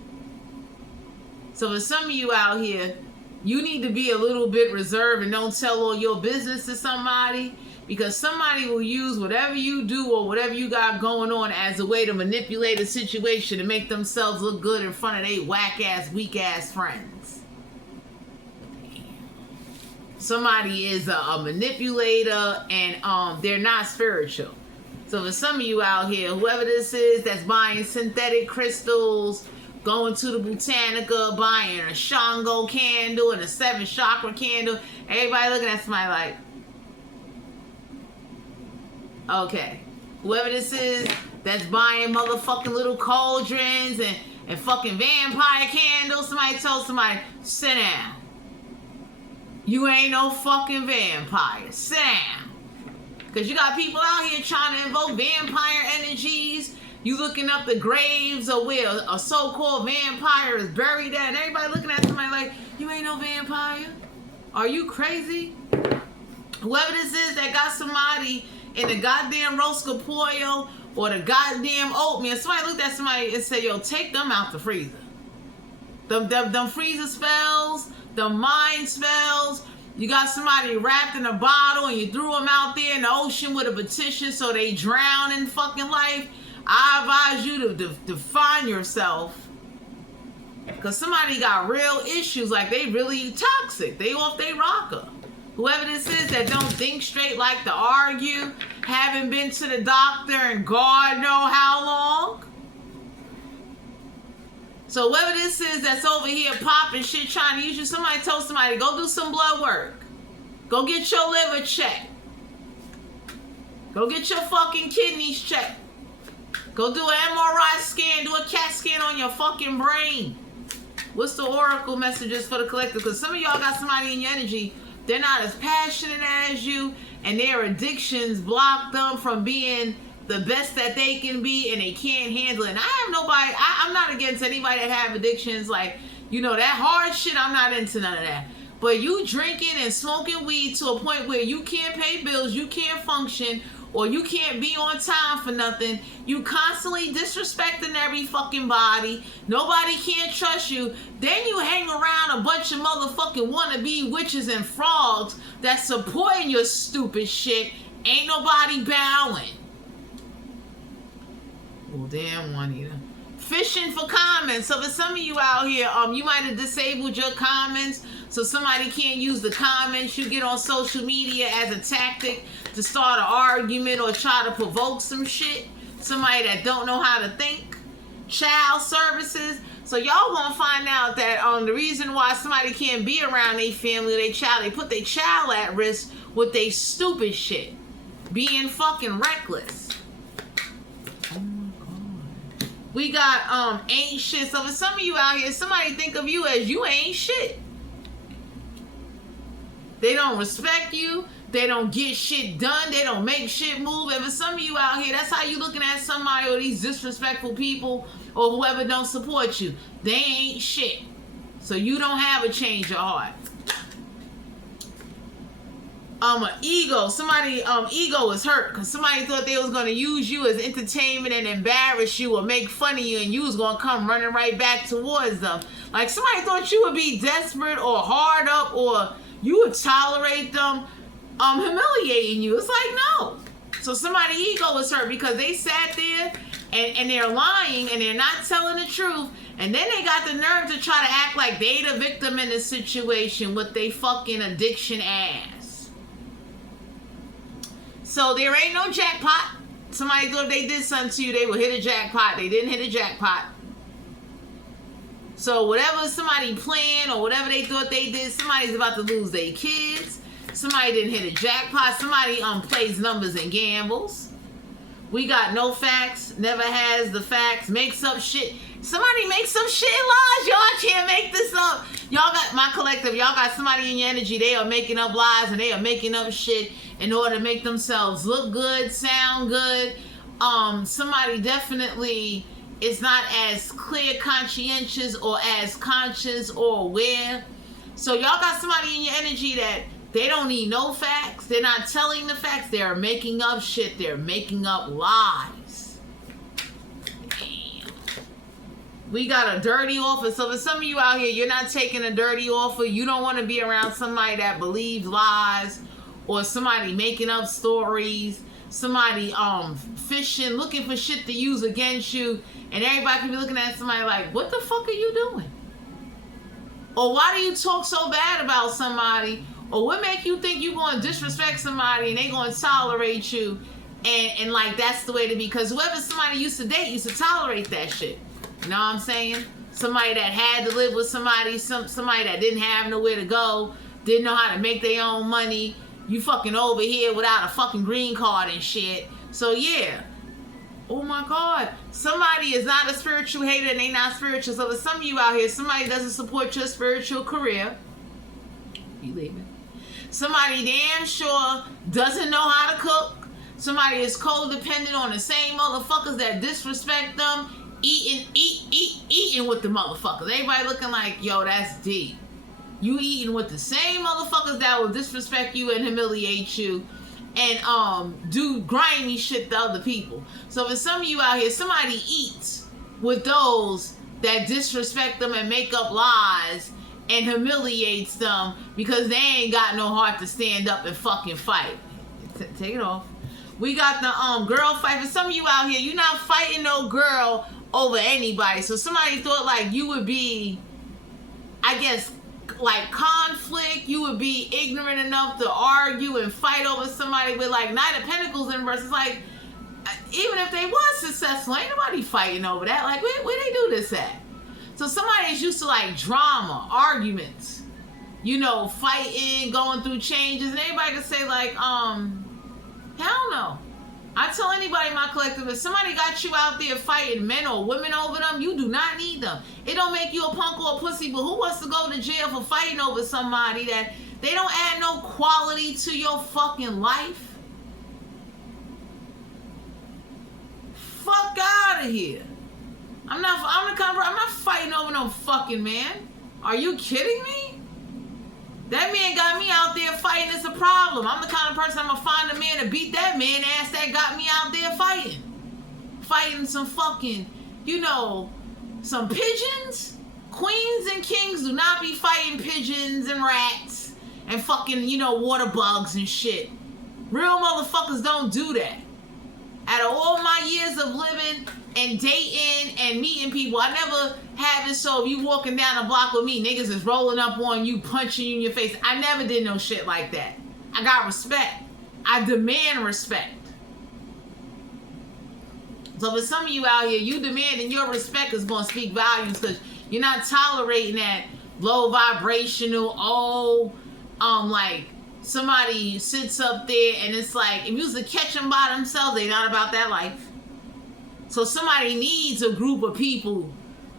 So for some of you out here, you need to be a little bit reserved and don't tell all your business to somebody, because somebody will use whatever you do or whatever you got going on as a way to manipulate a situation to make themselves look good in front of their whack-ass, weak-ass friends. Somebody is a manipulator and they're not spiritual. So for some of you out here, whoever this is that's buying synthetic crystals, going to the Botanica, buying a Shango candle and a 7 chakra candle, everybody looking at somebody like, okay, whoever this is that's buying motherfucking little cauldrons and fucking vampire candles, somebody told somebody, sit down. You ain't no fucking vampire. Sit down. Because you got people out here trying to invoke vampire energies. You looking up the graves of where a so-called vampire is buried at, and everybody looking at somebody like, you ain't no vampire? Are you crazy? Whoever this is that got somebody in the goddamn rosca pollo or the goddamn oatmeal, somebody looked at somebody and said, yo, take them out the freezer. Them freezer spells, the mind spells. You got somebody wrapped in a bottle and you threw them out there in the ocean with a petition so they drown in fucking life. I advise you to define yourself. Because somebody got real issues, like they really toxic. They off they rocker. Whoever this is that don't think straight, like to argue, haven't been to the doctor in God know how long. So whoever this is that's over here popping shit, trying to use you, somebody told somebody, go do some blood work. Go get your liver checked. Go get your fucking kidneys checked. Go do an MRI scan, do a CAT scan on your fucking brain. What's the oracle messages for the collective? Because some of y'all got somebody in your energy, they're not as passionate as you, and their addictions block them from being the best that they can be, and they can't handle it. And I have nobody, I'm not against anybody that have addictions, like, you know, that hard shit, I'm not into none of that. But you drinking and smoking weed to a point where you can't pay bills, you can't function, or you can't be on time for nothing. You constantly disrespecting every fucking body. Nobody can't trust you. Then you hang around a bunch of motherfucking wannabe witches and frogs that's supporting your stupid shit. Ain't nobody bowing. Well, damn, Juanita. Fishing for comments. So for some of you out here, you might have disabled your comments, so somebody can't use the comments you get on social media as a tactic to start an argument or try to provoke some shit. Somebody that don't know how to think. Child services. So y'all gonna find out that the reason why somebody can't be around their family or their child, they put their child at risk with their stupid shit. Being fucking reckless. We got ain't shit. So for some of you out here, somebody think of you as you ain't shit. They don't respect you. They don't get shit done. They don't make shit move. And for some of you out here, that's how you looking at somebody or these disrespectful people or whoever don't support you. They ain't shit. So you don't have a change of heart. Ego. Somebody ego is hurt because somebody thought they was gonna use you as entertainment and embarrass you or make fun of you, and you was gonna come running right back towards them. Like somebody thought you would be desperate or hard up, or you would tolerate them humiliating you. It's like, no. So somebody ego is hurt because they sat there and they're lying and they're not telling the truth, and then they got the nerve to try to act like they the victim in the situation with they fucking addiction ass. So there ain't no jackpot. Somebody thought they did something to you, they would hit a jackpot. They didn't hit a jackpot. So whatever somebody planned or whatever they thought they did, somebody's about to lose their kids. Somebody didn't hit a jackpot. Somebody plays numbers and gambles. We got no facts, never has the facts, makes up shit. Somebody makes up shit lies. Y'all can't make this up. Y'all got my collective. Y'all got somebody in your energy. They are making up lies and they are making up shit in order to make themselves look good, sound good. Somebody definitely is not as clear, conscientious, or as conscious or aware. So y'all got somebody in your energy that they don't need no facts. They're not telling the facts. They're making up shit. They're making up lies. Damn. We got a dirty offer. So for some of you out here, you're not taking a dirty offer. You don't want to be around somebody that believes lies, or somebody making up stories, somebody fishing, looking for shit to use against you, and everybody can be looking at somebody like, what the fuck are you doing? Or why do you talk so bad about somebody? Or what make you think you going to disrespect somebody and they going to tolerate you? And like, that's the way to be. Because whoever somebody used to date used to tolerate that shit. You know what I'm saying? Somebody that had to live with somebody, somebody that didn't have nowhere to go, didn't know how to make their own money. You fucking over here without a fucking green card and shit. So yeah. Oh my God. Somebody is not a spiritual hater and they not spiritual. So for some of you out here, somebody doesn't support your spiritual career. You leaving? Somebody damn sure doesn't know how to cook. Somebody is codependent on the same motherfuckers that disrespect them. Eating with the motherfuckers. Everybody looking like, yo, that's deep. You eating with the same motherfuckers that will disrespect you and humiliate you and do grimy shit to other people. So for some of you out here, somebody eats with those that disrespect them and make up lies and humiliates them because they ain't got no heart to stand up and fucking fight. Take it off. We got the girl fight. For some of you out here, you're not fighting no girl over anybody. So somebody thought like you would be, I guess, like conflict. You would be ignorant enough to argue and fight over somebody with like Knight of Pentacles in verse. It's like, even if they was successful, ain't nobody fighting over that. Like, where they do this at? So somebody is used to like drama, arguments, you know, fighting, going through changes, and everybody can say like, hell no. I tell anybody in my collective, if somebody got you out there fighting men or women over them, you do not need them. It don't make you a punk or a pussy, but who wants to go to jail for fighting over somebody that they don't add no quality to your fucking life? Fuck out of here. I'm not fighting over no fucking man. Are you kidding me? That man got me out there fighting. It's a problem. I'm the kind of person I'm gonna find a man to beat that man ass that got me out there fighting. Fighting some fucking, you know, some pigeons. Queens and kings do not be fighting pigeons and rats and fucking, you know, water bugs and shit. Real motherfuckers don't do that. Out of all my years of living and dating and meeting people, I never have it so if you walking down the block with me, niggas is rolling up on you, punching you in your face. I never did no shit like that. I got respect. I demand respect. So for some of you out here, you demanding your respect is going to speak volumes because you're not tolerating that low vibrational, like somebody sits up there and it's like, if you was to catch them by themselves, they not about that life. So somebody needs a group of people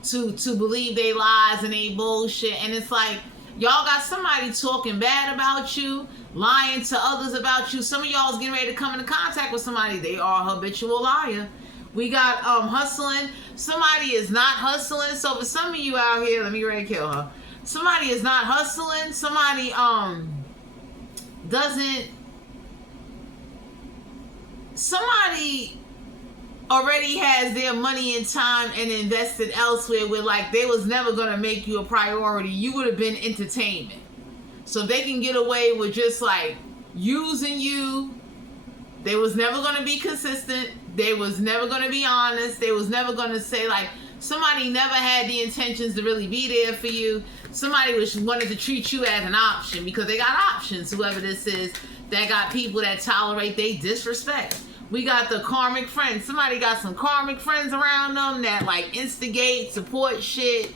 to believe they lies and they bullshit. And it's like, y'all got somebody talking bad about you, lying to others about you. Some of y'all is getting ready to come into contact with somebody. They are a habitual liar. We got hustling. Somebody is not hustling. So for some of you out here, let me ready to kill her. Somebody is not hustling. Somebody somebody already has their money and time and invested elsewhere where like they was never going to make you a priority. You would have been entertainment. So they can get away with just like using you. They was never going to be consistent. They was never going to be honest. They was never going to say like, somebody never had the intentions to really be there for you. Somebody wanted to treat you as an option because they got options, whoever this is, that got people that tolerate they disrespect. We got the karmic friends. Somebody got some karmic friends around them that like instigate, support shit.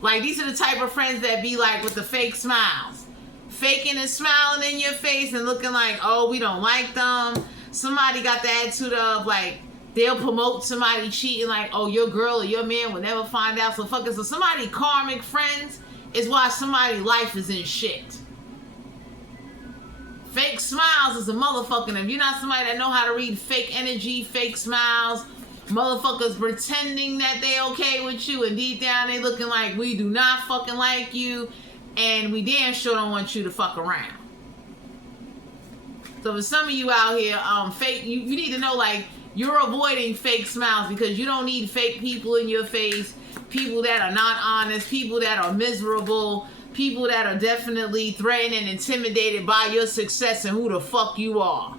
Like these are the type of friends that be like with the fake smiles. Faking and smiling in your face and looking like, oh, we don't like them. Somebody got the attitude of like, they'll promote somebody cheating like, oh, your girl or your man will never find out. So fuck it. So somebody karmic friends is why somebody's life is in shit. Fake smiles is a motherfucking, if you're not somebody that know how to read fake energy, fake smiles, motherfuckers pretending that they okay with you and deep down they looking like we do not fucking like you and we damn sure don't want you to fuck around. So for some of you out here, fake, you need to know like you're avoiding fake smiles because you don't need fake people in your face, people that are not honest, people that are miserable, people that are definitely threatened and intimidated by your success and who the fuck you are.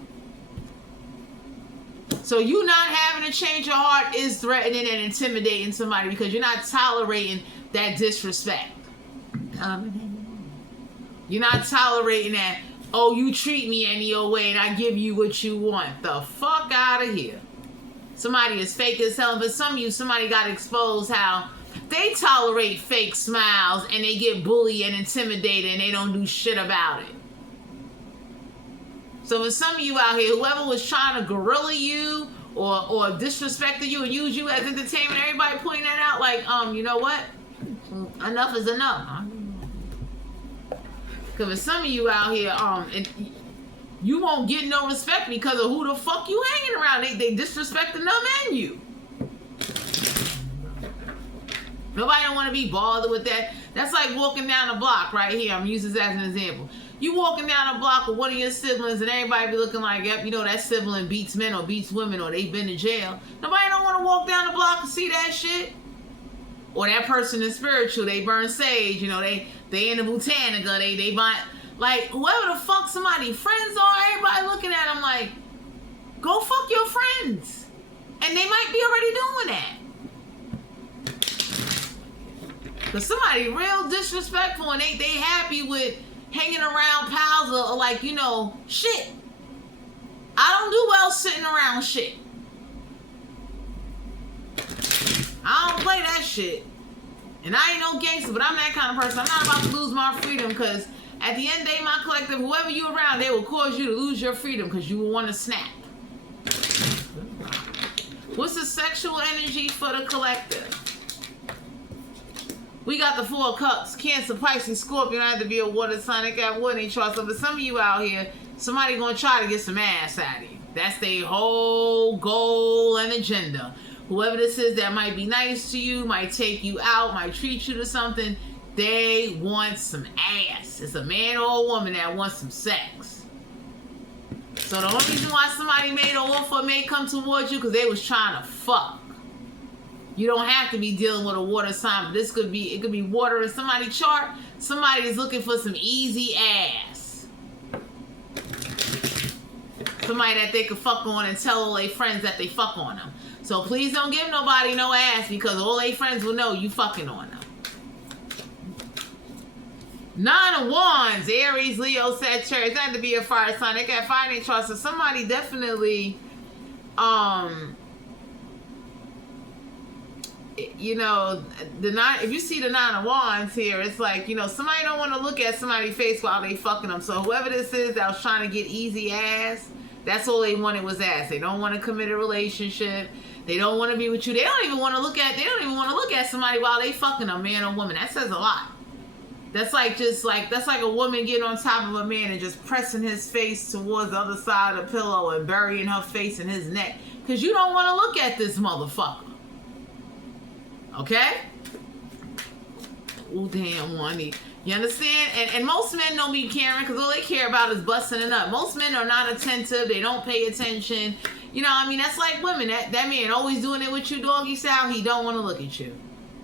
So you not having to change your heart is threatening and intimidating somebody because you're not tolerating that disrespect. You're not tolerating that, oh, you treat me any old way and I give you what you want. The fuck out of here. Somebody is fake as hell. But some of you, somebody got exposed how they tolerate fake smiles and they get bullied and intimidated and they don't do shit about it. So for some of you out here, whoever was trying to guerrilla you or disrespect you and use you as entertainment, everybody pointing that out like, you know what? Enough is enough. Because for some of you out here, you won't get no respect because of who the fuck you hanging around. They disrespecting them and you. Nobody don't want to be bothered with that. That's like walking down the block right here. I'm using this as an example. You walking down the block with one of your siblings and everybody be looking like, yep, you know that sibling beats men or beats women or they've been to jail. Nobody don't want to walk down the block and see that shit. or that person is spiritual, they burn sage, you know, they in the botanica, they buy, like, whoever the fuck somebody friends are, everybody looking at them like, go fuck your friends. And they might be already doing that. Because somebody real disrespectful and they happy with hanging around pals or like, you know, shit. I don't do well sitting around shit. I don't play that shit. And I ain't no gangster, but I'm that kind of person. I'm not about to lose my freedom because at the end of the day, my collective, whoever you around, they will cause you to lose your freedom because you will want to snap. What's the sexual energy for the collective? We got the 4 of Cups, Cancer, Pisces, Scorpion. I have to be a water sign. They got water in their chart. So for some of you out here, somebody gonna try to get some ass out of you. That's their whole goal and agenda. Whoever this is that might be nice to you, might take you out, might treat you to something, they want some ass. It's a man or a woman that wants some sex. So the only reason why somebody made an offer may come towards you because they was trying to fuck. You don't have to be dealing with a water sign, but it could be water in somebody's chart. Somebody is looking for some easy ass. Somebody that they could fuck on and tell all their friends that they fuck on them. So please don't give nobody no ass because all their friends will know you fucking on them. 9 of Wands, Aries, Leo, Sagittarius. That had to be a fire sign. They got fire in their chart. So somebody definitely, you know, if you see the 9 of Wands here, it's like, you know, somebody don't want to look at somebody's face while they fucking them. So whoever this is that was trying to get easy ass, that's all they wanted was ass. They don't want to commit a relationship. They don't want to be with you. They don't even want to look at somebody while they fucking a man or woman. That says a lot. That's like a woman getting on top of a man and just pressing his face towards the other side of the pillow and burying her face in his neck. Because you don't want to look at this motherfucker. Okay? Oh, damn, Wani. You understand? And most men don't be caring because all they care about is busting it up. Most men are not attentive. They don't pay attention. You know, I mean, that's like women. That man always doing it with you doggy style. He don't want to look at you.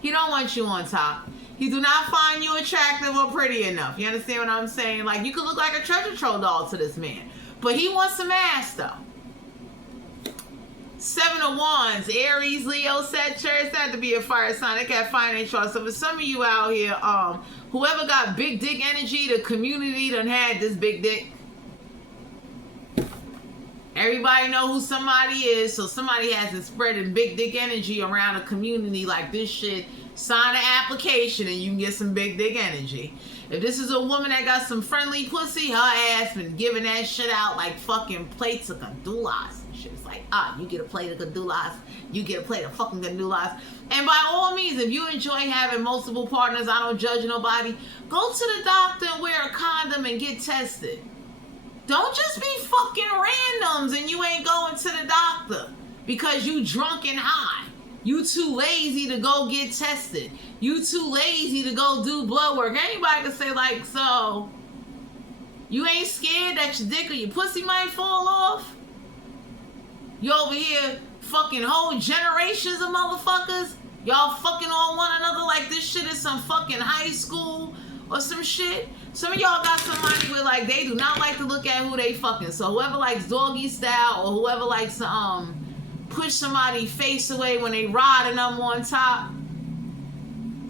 He don't want you on top. He do not find you attractive or pretty enough. You understand what I'm saying? Like, you could look like a treasure trove doll to this man. But he wants some ass, though. 7 of Wands, Aries, Leo, Sagittarius. That had to be a fire sign. They got fire in their chart. So for some of you out here, whoever got big dick energy, the community done had this big dick. Everybody know who somebody is, so somebody has been spreading big dick energy around a community like this shit. Sign an application and you can get some big dick energy. If this is a woman that got some friendly pussy, her ass been giving that shit out like fucking plates of gandulas and shit. It's like, you get a plate of gandulas, you get a plate of fucking gandulas. And by all means, if you enjoy having multiple partners, I don't judge nobody, go to the doctor and wear a condom and get tested. Don't just be fucking randoms and you ain't going to the doctor because you drunk and high. You too lazy to go get tested. You too lazy to go do blood work. Anybody can say like, so, you ain't scared that your dick or your pussy might fall off? You over here fucking whole generations of motherfuckers? Y'all fucking on one another like this shit is some fucking high school or some shit? Some of y'all got somebody where like they do not like to look at who they fucking. So whoever likes doggy style or whoever likes push somebody's face away when they riding them on top.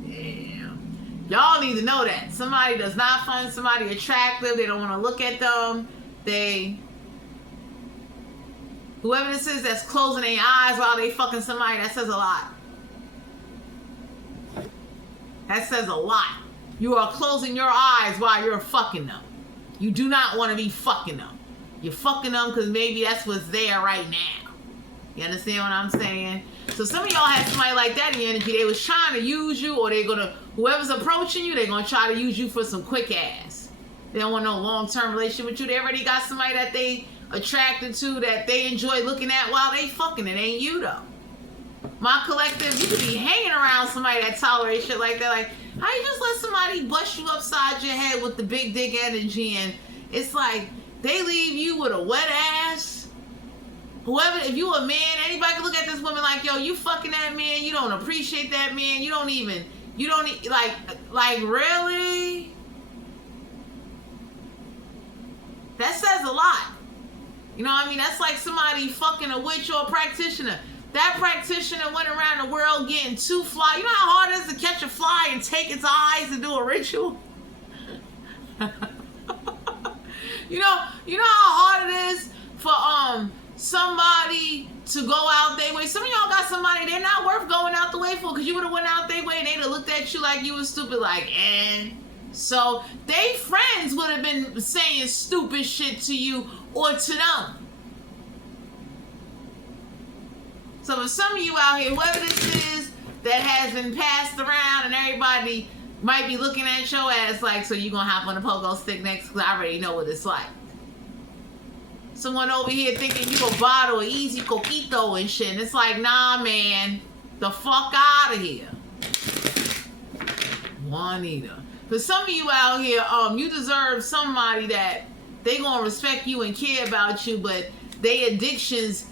Damn. Y'all need to know that. Somebody does not find somebody attractive. They don't want to look at them. Whoever this is that's closing their eyes while they fucking somebody, that says a lot. That says a lot. You are closing your eyes while you're fucking them. You do not want to be fucking them. You're fucking them because maybe that's what's there right now. You understand what I'm saying? So some of y'all had somebody like that in your energy. They was trying to use you, or whoever's approaching you, they're going to try to use you for some quick ass. They don't want no long-term relationship with you. They already got somebody that they attracted to, that they enjoy looking at while they fucking. It ain't you, though. My collective, you could be hanging around somebody that tolerates shit like that. Like, how you just let somebody bust you upside your head with the big dick energy, and it's like, they leave you with a wet ass. Whoever, if you a man, anybody can look at this woman like, yo, you fucking that man, you don't appreciate that man, you don't like really? That says a lot. You know what I mean? That's like somebody fucking a witch or a practitioner. That practitioner went around the world getting 2 flies. You know how hard it is to catch a fly and take its eyes and do a ritual? You know how hard it is for somebody to go out their way. Some of y'all got somebody they're not worth going out the way for, because you would have went out their way and they'd have looked at you like you was stupid, like, so they friends would have been saying stupid shit to you or to them. So for some of you out here, whoever this is that has been passed around and everybody might be looking at your ass like, so you gonna hop on the pogo stick next, because I already know what it's like. Someone over here thinking you a bottle of easy coquito and shit, and it's like, nah, man, the fuck out of here. Juanita. For some of you out here, you deserve somebody that they gonna respect you and care about you, but they addictions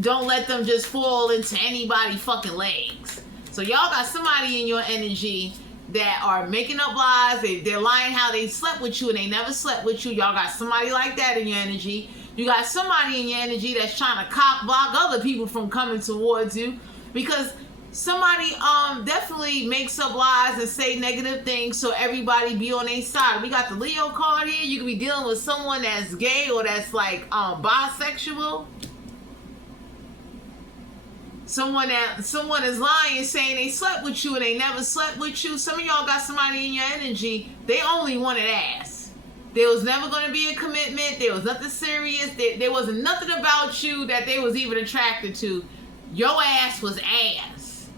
don't let them just fall into anybody fucking legs. So y'all got somebody in your energy that are making up lies. They're lying how they slept with you and they never slept with you. Y'all got somebody like that in your energy. You got somebody in your energy that's trying to cock block other people from coming towards you, because somebody definitely makes up lies and say negative things so everybody be on their side. We got the Leo card here. You could be dealing with someone that's gay or that's like bisexual. Someone is lying, saying they slept with you and they never slept with you. Some of y'all got somebody in your energy, they only wanted ass. There was never going to be a commitment. There was nothing serious. There wasn't nothing about you that they was even attracted to. Your ass was ass.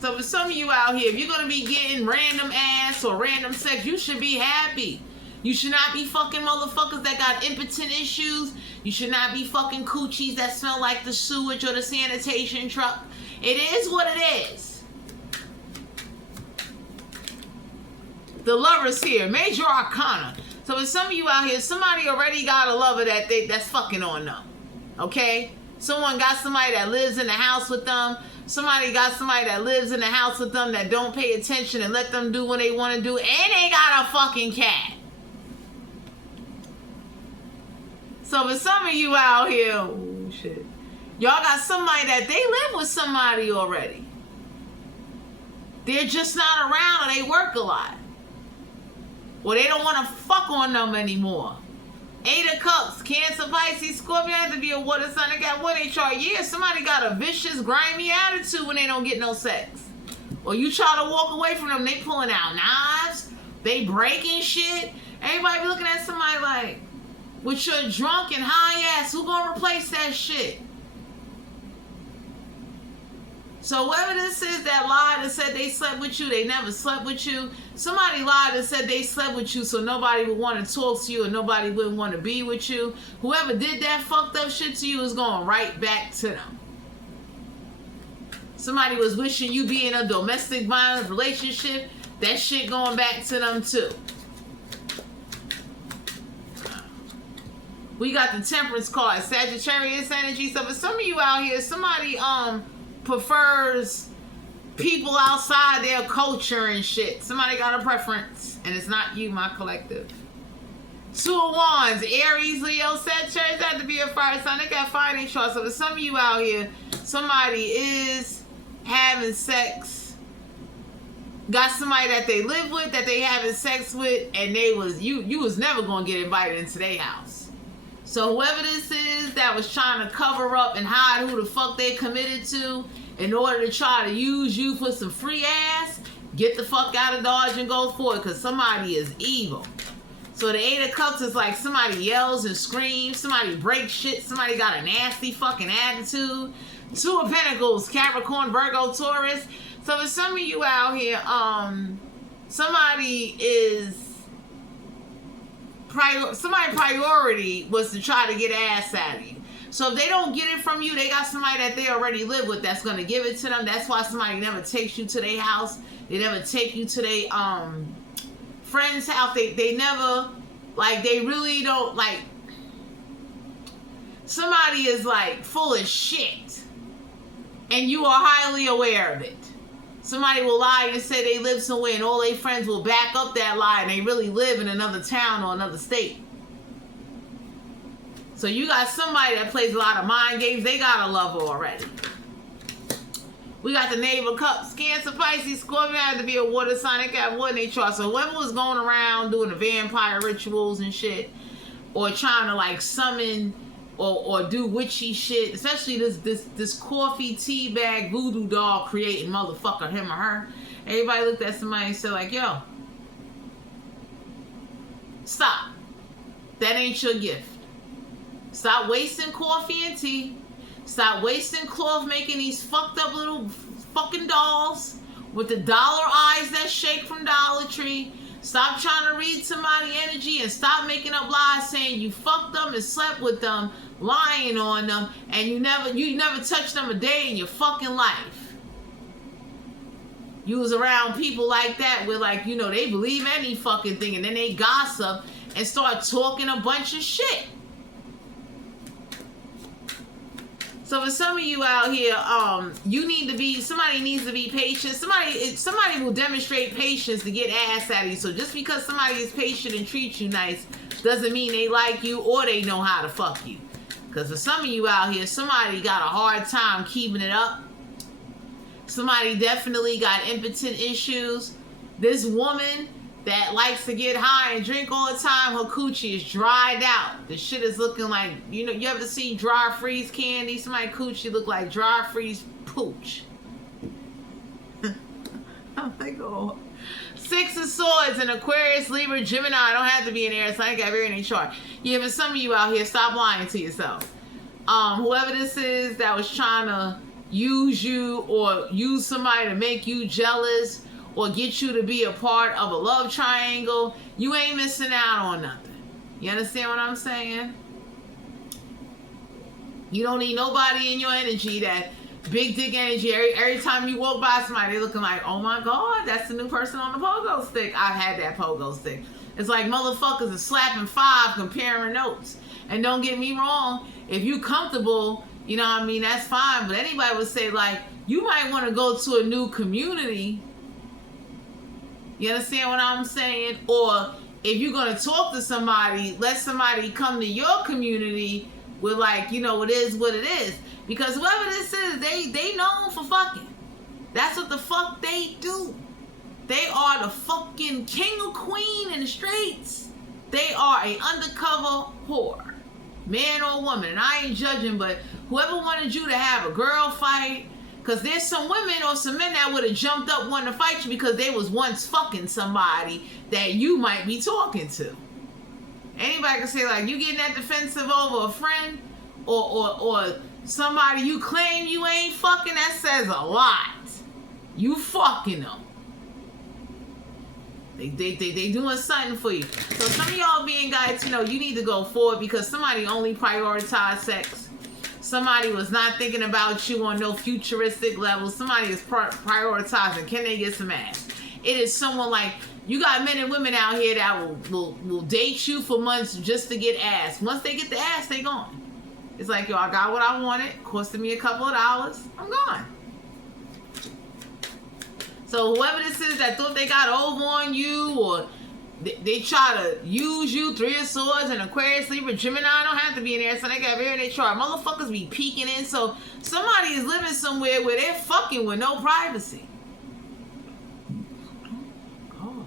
So for some of you out here, if you're going to be getting random ass or random sex, you should be happy. You should not be fucking motherfuckers that got impotent issues. You should not be fucking coochies that smell like the sewage or the sanitation truck. It is what it is. The Lover's here. Major Arcana. So for some of you out here, somebody already got a lover that's fucking on them. Okay? Someone got somebody that lives in the house with them. Somebody got somebody that lives in the house with them that don't pay attention and let them do what they want to do. And they got a fucking cat. So for some of you out here, oh shit, y'all got somebody that they live with somebody already. They're just not around or they work a lot. Or they don't want to fuck on them anymore. 8 of Cups, Cancer, Pisces, Scorpio, have to be a water sign. They got what they chart. Yeah, somebody got a vicious, grimy attitude when they don't get no sex. Or you try to walk away from them, they pulling out knives, they breaking shit. Everybody be looking at somebody like, with your drunk and high ass, who gonna replace that shit? So whoever this is that lied and said they slept with you, they never slept with you. Somebody lied and said they slept with you so nobody would want to talk to you and nobody wouldn't want to be with you. Whoever did that fucked up shit to you is going right back to them. Somebody was wishing you be in a domestic violence relationship. That shit going back to them too. We got the Temperance card, Sagittarius energy. So for some of you out here, somebody prefers people outside their culture and shit. Somebody got a preference, and it's not you, my collective. 2 of Wands, Aries, Leo, Sagittarius, have to be a fire sign. They got fire in chart. So for some of you out here, somebody is having sex, got somebody that they live with, that they having sex with, and they was you was never gonna get invited into their house. So whoever this is that was trying to cover up and hide who the fuck they committed to in order to try to use you for some free ass, get the fuck out of Dodge and go for it, because somebody is evil. So the 8 of Cups is like somebody yells and screams, somebody breaks shit, somebody got a nasty fucking attitude. 2 of Pentacles, Capricorn, Virgo, Taurus. So for some of you out here, somebody priority was to try to get ass out of you. So if they don't get it from you, they got somebody that they already live with that's going to give it to them. That's why somebody never takes you to their house. They never take you to their friend's house. They never, like, they really don't, like, somebody is like full of shit and you are highly aware of it. Somebody will lie and say they live somewhere and all their friends will back up that lie and they really live in another town or another state. So you got somebody that plays a lot of mind games. They got a lover already. We got the Knave of Cups. Cancer, Pisces, Scorpio had to be a water sign. They got water in their chart. So whoever was going around doing the vampire rituals and shit, or trying to like summon or do witchy shit, especially this coffee tea bag voodoo doll creating motherfucker, him or her. Everybody looked at somebody and said like, yo, stop. That ain't your gift. Stop wasting coffee and tea. Stop wasting cloth making these fucked up little fucking dolls with the dollar eyes that shake from Dollar Tree. Stop trying to read somebody's energy and stop making up lies saying you fucked them and slept with them, lying on them, and you never touched them a day in your fucking life. You was around people like that where like, you know, they believe any fucking thing and then they gossip and start talking a bunch of shit. So for some of you out here, somebody needs to be patient. Somebody will demonstrate patience to get ass out of you. So just because somebody is patient and treats you nice doesn't mean they like you or they know how to fuck you. Because for some of you out here, somebody got a hard time keeping it up. Somebody definitely got impotent issues. This woman that likes to get high and drink all the time, her coochie is dried out. The shit is looking like, you know, you ever see dry freeze candy? Somebody coochie look like dry freeze pooch. I'm like, oh. Six of Swords in Aquarius, Libra, Gemini. I don't have to be an air sign. I got very in a chart. Yeah, but some of you out here, stop lying to yourself. Whoever this is that was trying to use you or use somebody to make you jealous or get you to be a part of a love triangle, you ain't missing out on nothing. You understand what I'm saying? You don't need nobody in your energy, that big dick energy. Every time you walk by somebody, they're looking like, oh my God, that's the new person on the pogo stick. I've had that pogo stick. It's like motherfuckers are slapping 5 comparing notes. And don't get me wrong, if you comfortable, you know what I mean, that's fine. But anybody would say like, you might want to go to a new community. You understand what I'm saying? Or if you're going to talk to somebody, let somebody come to your community with like, you know, it is what it is. Because whoever this is, they known for fucking. That's what the fuck they do. They are the fucking king or queen in the streets. They are a undercover whore. Man or woman. And I ain't judging, but whoever wanted you to have a girl fight, because there's some women or some men that would have jumped up wanting to fight you because they was once fucking somebody that you might be talking to. Anybody can say like, you getting that defensive over a friend or somebody you claim you ain't fucking, that says a lot. You fucking them. They doing something for you. So some of y'all being guys, you know, you need to go forward because somebody only prioritized sex. Somebody was not thinking about you on no futuristic level. Somebody is prioritizing, can they get some ass? It is someone like, you got men and women out here that will date you for months just to get ass. Once they get the ass, they gone. It's like, yo, I got what I wanted. Costing me a couple of dollars. I'm gone. So whoever this is that thought they got over on you or they try to use you, 3 of Swords and Aquarius, Libra, Gemini, don't have to be in there, so they got very in their chart. Motherfuckers be peeking in, so somebody is living somewhere where they're fucking with no privacy. Oh.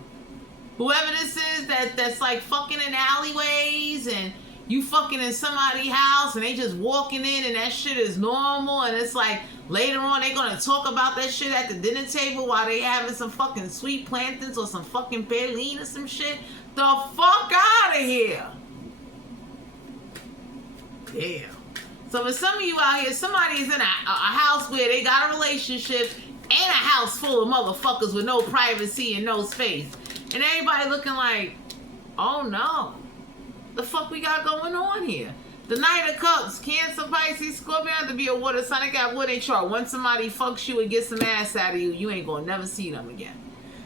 Whoever this is that's like fucking in alleyways and you fucking in somebody's house and they just walking in and that shit is normal and it's like later on they gonna talk about that shit at the dinner table while they having some fucking sweet plantains or some fucking praline or some shit. The fuck out of here. Damn. So for some of you out here, somebody's in a house where they got a relationship and a house full of motherfuckers with no privacy and no space. And everybody looking like, oh no. The fuck we got going on here? The Knight of Cups, Cancer, Pisces, Scorpio have to be a water sign. They got wood in chart. Once somebody fucks you and gets some ass out of you, you ain't gonna never see them again.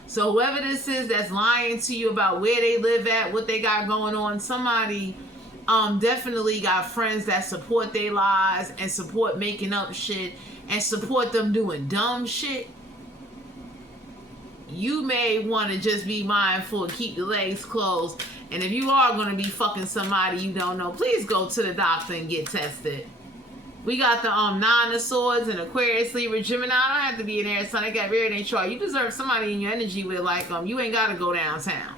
So whoever this is that's lying to you about where they live at, what they got going on, somebody definitely got friends that support their lies and support making up shit and support them doing dumb shit, you may want to just be mindful and keep your legs closed. And if you are going to be fucking somebody you don't know, please go to the doctor and get tested. We got the Nine of Swords and Aquarius, Libra, Gemini. I don't have to be in there, son. I got very in their chart. You deserve somebody in your energy with, like, you ain't got to go downtown.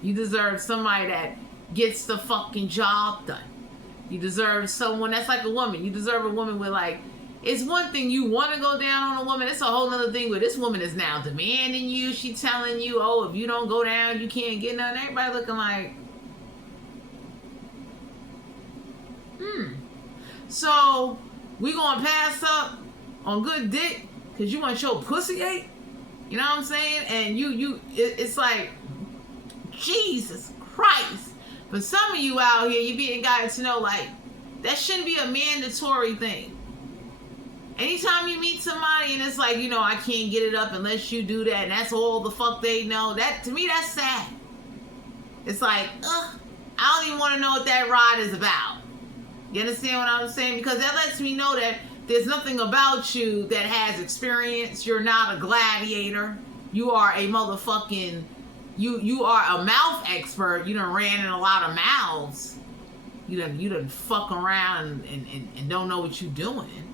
You deserve somebody that gets the fucking job done. You deserve someone that's like a woman. You deserve a woman with, like, it's one thing you want to go down on a woman. It's a whole other thing where this woman is now demanding you. She telling you, oh, if you don't go down, you can't get nothing. Everybody looking like, So, we gonna pass up on good dick because you want your pussy ate? You know what I'm saying? And it's like, Jesus Christ. But some of you out here, you being guided to know, like, that shouldn't be a mandatory thing. Anytime you meet somebody and it's like, you know, I can't get it up unless you do that, and that's all the fuck they know, that, to me, that's sad. It's like, I don't even want to know what that ride is about. You understand what I'm saying? Because that lets me know that there's nothing about you that has experience. You're not a gladiator. You are a motherfucking, you are a mouth expert. You done ran in a lot of mouths. You done fuck around and don't know what you're doing.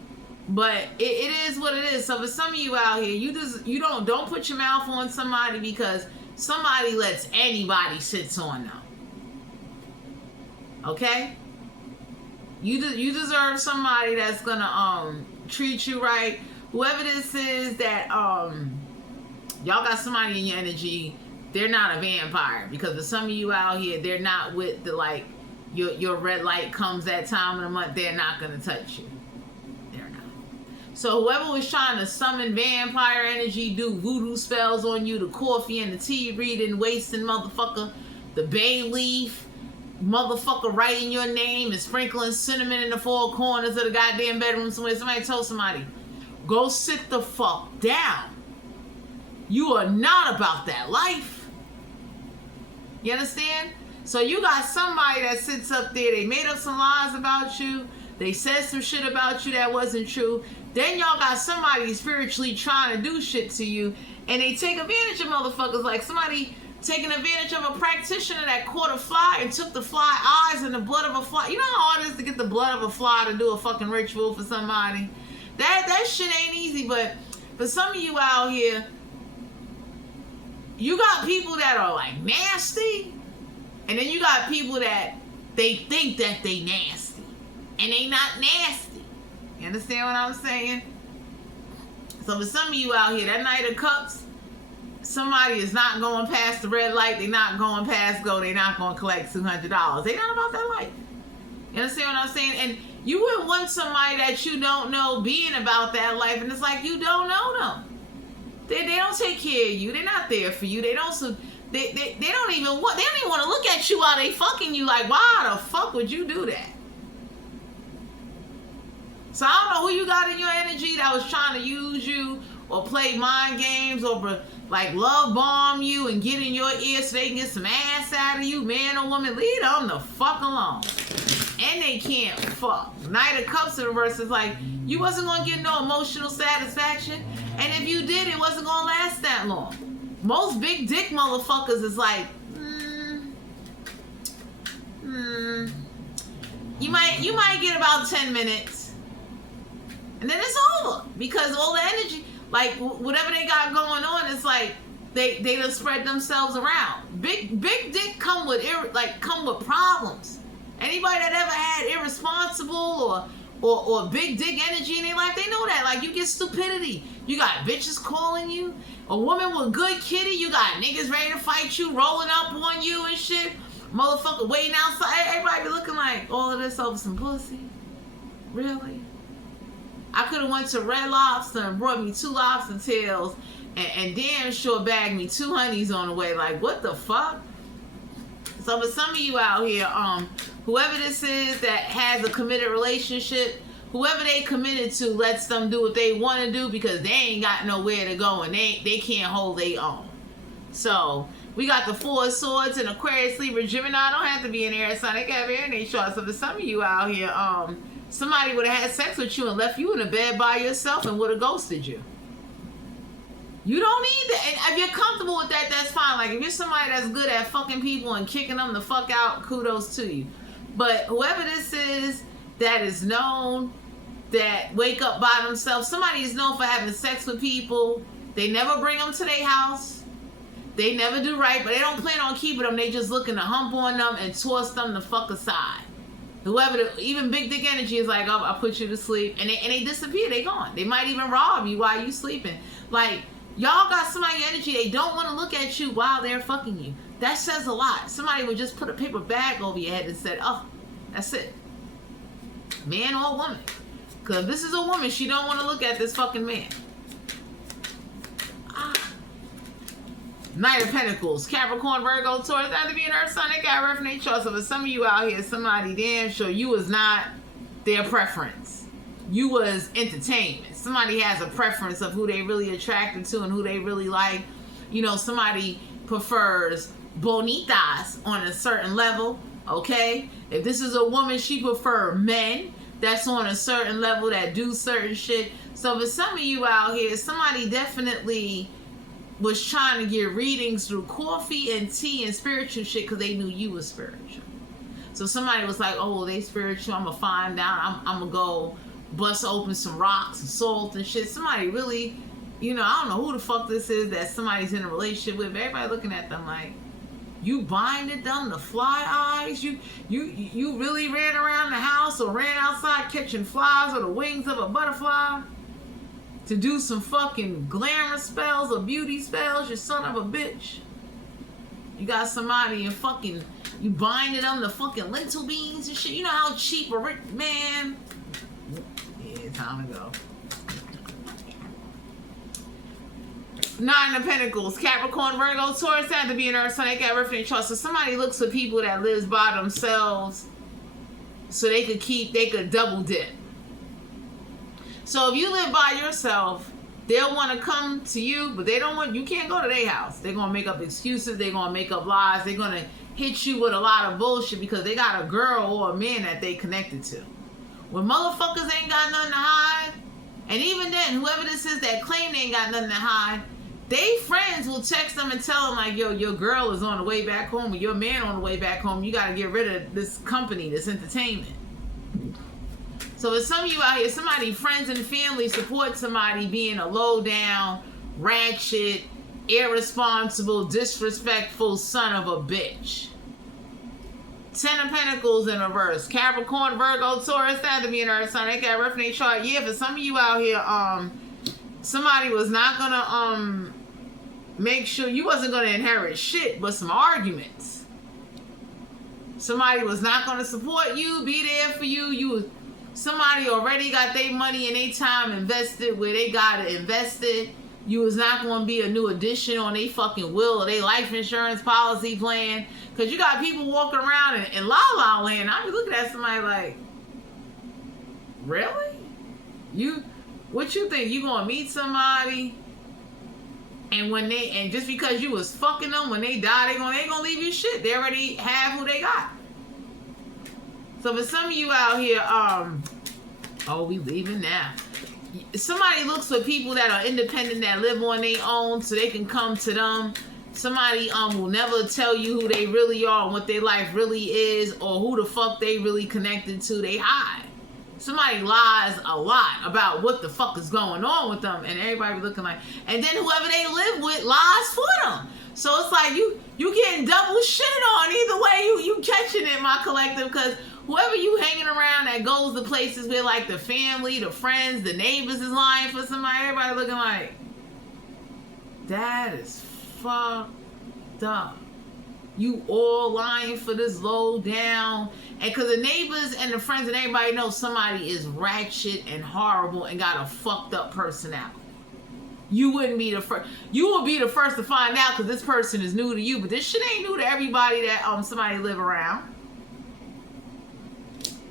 But it is what it is. So for some of you out here, you don't put your mouth on somebody because somebody lets anybody sit on them. Okay? You deserve somebody that's gonna treat you right. Whoever this is that y'all got somebody in your energy, they're not a vampire. Because for some of you out here, they're not with the, like, your red light comes that time of the month, they're not gonna touch you. They're not. So whoever was trying to summon vampire energy, do voodoo spells on you, the coffee and the tea reading, wasting motherfucker, the bay leaf, motherfucker writing your name and sprinkling cinnamon in the four corners of the goddamn bedroom somewhere. Somebody told somebody, go sit the fuck down. You are not about that life. You understand? So you got somebody that sits up there, they made up some lies about you, they said some shit about you that wasn't true. Then y'all got somebody spiritually trying to do shit to you, and they take advantage of motherfuckers, like somebody taking advantage of a practitioner that caught a fly and took the fly eyes and the blood of a fly. You know how hard it is to get the blood of a fly to do a fucking ritual for somebody? That shit ain't easy. But for some of you out here, you got people that are like nasty, and then you got people that they think that they nasty, and they not nasty. You understand what I'm saying? So for some of you out here, that Knight of Cups, somebody is not going past the red light. They're not going past go. They're not going to collect $200. They're not about that life. You understand what I'm saying? And you wouldn't want somebody that you don't know being about that life. And it's like you don't know them. They don't take care of you. They're not there for you. They don't even want to look at you while they fucking you. Like, why the fuck would you do that? So I don't know who you got in your energy that was trying to use you or play mind games or like love bomb you and get in your ear so they can get some ass out of you, man or woman. Leave them the fuck alone. And they can't fuck. Knight of Cups in reverse is like, you wasn't going to get no emotional satisfaction. And if you did, it wasn't going to last that long. Most big dick motherfuckers is like, you might get about 10 minutes. And then it's over. Because all the energy, like whatever they got going on, it's like they just spread themselves around. Big dick come with problems. Anybody that ever had irresponsible or big dick energy in their life, they know that. Like, you get stupidity. You got bitches calling you. A woman with good kitty, you got niggas ready to fight you, rolling up on you and shit. Motherfucker waiting outside. Everybody be looking like all of this over some pussy. Really? I could have went to Red Lobster and brought me 2 lobster tails and damn sure bagged me 2 honeys on the way. Like, what the fuck? So for some of you out here, whoever this is that has a committed relationship, whoever they committed to lets them do what they want to do because they ain't got nowhere to go and they can't hold their own. So We got the Four of Swords and Aquarius, Libra, Gemini. Don't have to be an air sign. They can have air in their chart. So for some of you out here, somebody would have had sex with you and left you in a bed by yourself and would have ghosted you. You don't need that. And if you're comfortable with that, that's fine. Like, if you're somebody that's good at fucking people and kicking them the fuck out, kudos to you. But whoever this is that is known, that wake up by themselves, somebody is known for having sex with people. They never bring them to their house. They never do right, but they don't plan on keeping them. They just looking to hump on them and toss them the fuck aside. Whoever, even big dick energy is like, oh, I'll put you to sleep. And they disappear. They gone. They might even rob you while you sleeping. Like, y'all got somebody energy. They don't want to look at you while they're fucking you. That says a lot. Somebody would just put a paper bag over your head and said, oh, that's it. Man or woman. Because if this is a woman, she don't want to look at this fucking man. Knight of Pentacles, Capricorn, Virgo, Taurus, that to be an earth sign. They got reference chart. So for some of you out here, somebody damn sure you was not their preference. You was entertainment. Somebody has a preference of who they really attracted to and who they really like. You know, somebody prefers bonitas on a certain level, okay? If this is a woman, she prefer men that's on a certain level that do certain shit. So for some of you out here, somebody definitely was trying to get readings through coffee and tea and spiritual shit because they knew you was spiritual. So somebody was like, oh, they spiritual, I'm gonna find out, I'm gonna go bust open some rocks and salt and shit. Somebody really, you know, I don't know who the fuck this is that somebody's in a relationship with. Everybody looking at them like, you binded them to fly eyes? You really ran around the house or ran outside catching flies or the wings of a butterfly to do some fucking glamour spells or beauty spells, you son of a bitch. You got somebody and fucking, you binded them to fucking lentil beans and shit. You know how cheap a rich man. Yeah, time to go. Nine of Pentacles, Capricorn, Virgo, Taurus, had to be an earth sign. They got reference trust. So somebody looks for people that lives by themselves so they could double dip. So if you live by yourself, they'll want to come to you, but they don't want, you can't go to their house. They're going to make up excuses. They're going to make up lies. They're going to hit you with a lot of bullshit because they got a girl or a man that they connected to. When motherfuckers ain't got nothing to hide, and even then, whoever this is that claim they ain't got nothing to hide, they friends will text them and tell them like, yo, your girl is on the way back home or your man on the way back home. You got to get rid of this company, this entertainment. So if some of you out here, somebody, friends and family support somebody being a low down, ratchet, irresponsible, disrespectful son of a bitch. Ten of Pentacles in reverse. Capricorn, Virgo, Taurus, that to be an earth sign. They got reference chart. Yeah, for some of you out here, somebody was not gonna make sure you wasn't gonna inherit shit, but some arguments. Somebody was not gonna support you, be there for you. Somebody already got their money and their time invested where they got it invested. You was not going to be a new addition on their fucking will or their life insurance policy plan. Because you got people walking around in La La Land. I be looking at somebody like, really? What you think? You going to meet somebody and just because you was fucking them, when they die, they ain't going to leave you shit. They already have who they got. So for some of you out here, oh, we leaving now. Somebody looks for people that are independent, that live on their own, so they can come to them. Somebody will never tell you who they really are and what their life really is, or who the fuck they really connected to. They hide. Somebody lies a lot about what the fuck is going on with them, and everybody looking like, and then whoever they live with lies for them. So it's like you getting double shitted on either way. You catching it, my collective, because whoever you hanging around that goes to places where like the family, the friends, the neighbors is lying for somebody, everybody looking like, that is fucked up. You all lying for this low down. And because the neighbors and the friends and everybody know somebody is ratchet and horrible and got a fucked up personality. You wouldn't be the first. You will be the first to find out because this person is new to you. But this shit ain't new to everybody that somebody live around.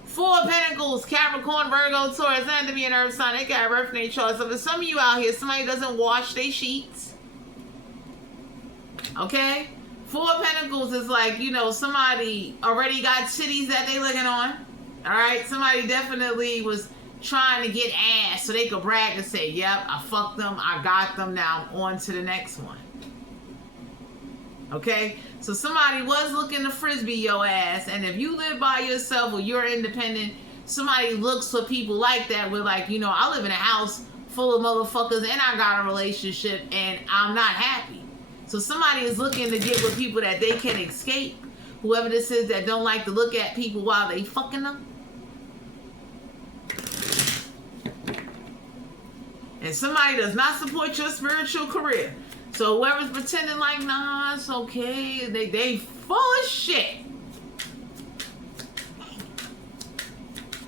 Four of Pentacles, Capricorn, Virgo, Taurus, and to be an earth sign. They got reference chart. So for some of you out here, somebody doesn't wash their sheets. Okay? Four of Pentacles is like, you know, somebody already got titties that they looking on. All right, somebody definitely was trying to get ass so they could brag and say, yep, I fucked them, I got them, now I'm on to the next one. Okay, so somebody was looking to frisbee your ass, and if you live by yourself or you're independent, somebody looks for people like that with like, you know, I live in a house full of motherfuckers and I got a relationship and I'm not happy. So somebody is looking to get with people that they can escape. Whoever this is that don't like to look at people while they fucking them. And somebody does not support your spiritual career. So whoever's pretending like, nah, it's okay, they full of shit.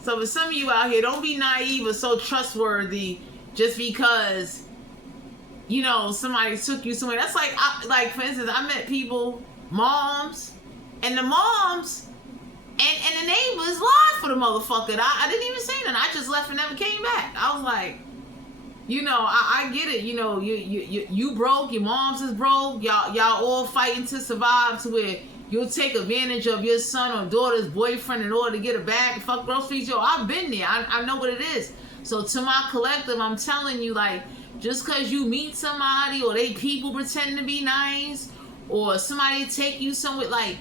So for some of you out here, don't be naive or so trustworthy just because, you know, somebody took you somewhere. That's like for instance, I met people, moms, and the moms and the neighbors lied for the motherfucker. I didn't even say nothing. I just left and never came back. I was like, you know, I get it. You know, you broke. Your mom's is broke. Y'all all fighting to survive, to where you'll take advantage of your son or daughter's boyfriend in order to get a bag and fuck groceries. Yo, I've been there. I know what it is. So to my collective, I'm telling you, like, just because you meet somebody or they people pretend to be nice or somebody take you somewhere, like,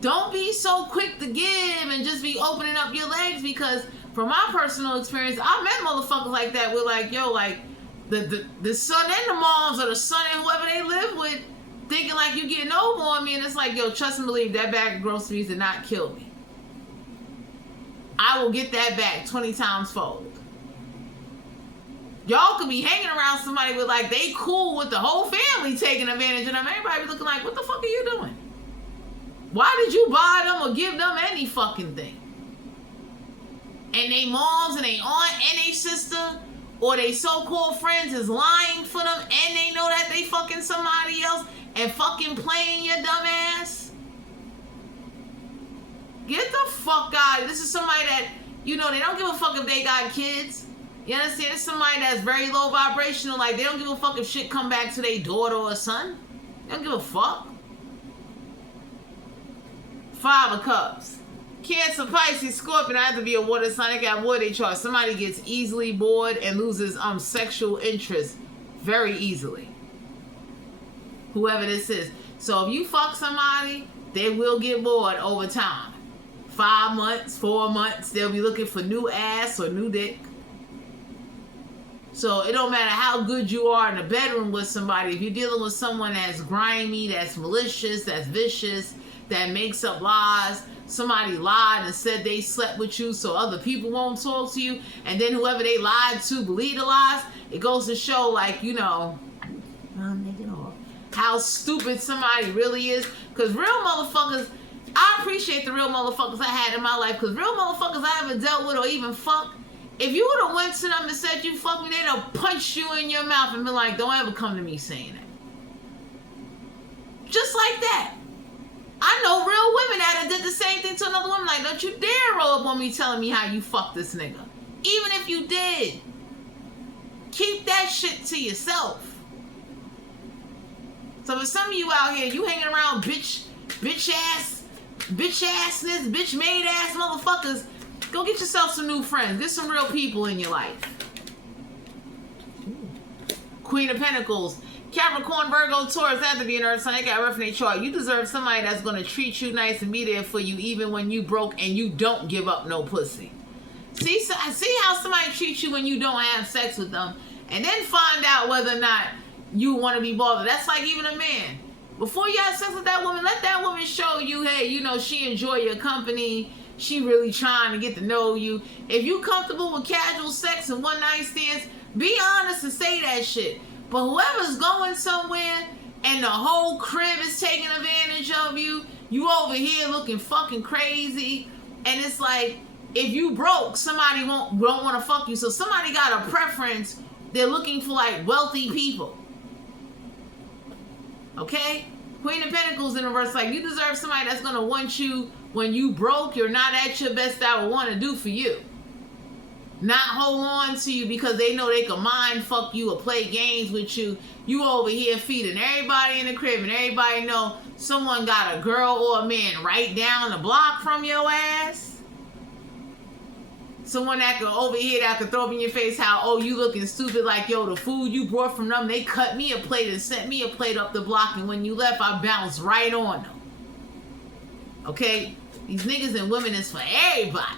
don't be so quick to give and just be opening up your legs, because from my personal experience, I met motherfuckers like that with like, yo, like the son and the moms or the son and whoever they live with thinking like you getting over on me, and it's like, yo, trust and believe that bag of groceries did not kill me. I will get that back 20 times fold. Y'all could be hanging around somebody with like they cool with the whole family taking advantage of them. Everybody be looking like, what the fuck are you doing? Why did you buy them or give them any fucking thing? And they moms and they aunt and they sister or they so-called friends is lying for them, and they know that they fucking somebody else and fucking playing your dumb ass. Get the fuck out. This is somebody that, you know, they don't give a fuck if they got kids. You understand? It's somebody that's very low vibrational. Like, they don't give a fuck if shit come back to their daughter or son. They don't give a fuck. Five of Cups. Cancer, Pisces, Scorpion. I have to be a water sign. I got water chart. Somebody gets easily bored and loses sexual interest very easily. Whoever this is. So if you fuck somebody, they will get bored over time. 5 months, 4 months, they'll be looking for new ass or new dick. So it don't matter how good you are in the bedroom with somebody. If you're dealing with someone that's grimy, that's malicious, that's vicious, that makes up lies, somebody lied and said they slept with you so other people won't talk to you, and then whoever they lied to believe the lies, it goes to show, like, you know, how stupid somebody really is. Because real motherfuckers, I appreciate the real motherfuckers I had in my life, because real motherfuckers I ever dealt with or even fucked, if you would have went to them and said you fuck me, they'd have punched you in your mouth and been like, don't ever come to me saying that. Just like that. I know real women that did the same thing to another woman. Like, don't you dare roll up on me telling me how you fucked this nigga. Even if you did. Keep that shit to yourself. So for some of you out here, you hanging around bitch assness, bitch made ass motherfuckers, go get yourself some new friends. Get some real people in your life. Queen of Pentacles. Capricorn, Virgo, Taurus, have to be an earth sign. They got rough in their chart. You deserve somebody that's going to treat you nice and be there for you even when you broke and you don't give up no pussy. See how somebody treats you when you don't have sex with them, and then find out whether or not you want to be bothered. That's like even a man. Before you have sex with that woman, let that woman show you, hey, you know, she enjoy your company. She really trying to get to know you. If you comfortable with casual sex and one night stands, be honest and say that shit. But whoever's going somewhere and the whole crib is taking advantage of you, you over here looking fucking crazy, and it's like, if you broke, somebody don't want to fuck you. So somebody got a preference. They're looking for like wealthy people. Okay? Queen of Pentacles in reverse, like, you deserve somebody that's going to want you when you broke, you're not at your best, that will want to do for you. not hold on to you because they know they can mind fuck you or play games with you. You over here feeding everybody in the crib and everybody know someone got a girl or a man right down the block from your ass. Someone that could over here that could throw up in your face how, oh, you looking stupid, like, yo, the food you brought from them, they cut me a plate and sent me a plate up the block, and when you left, I bounced right on them. Okay? These niggas and women is for everybody.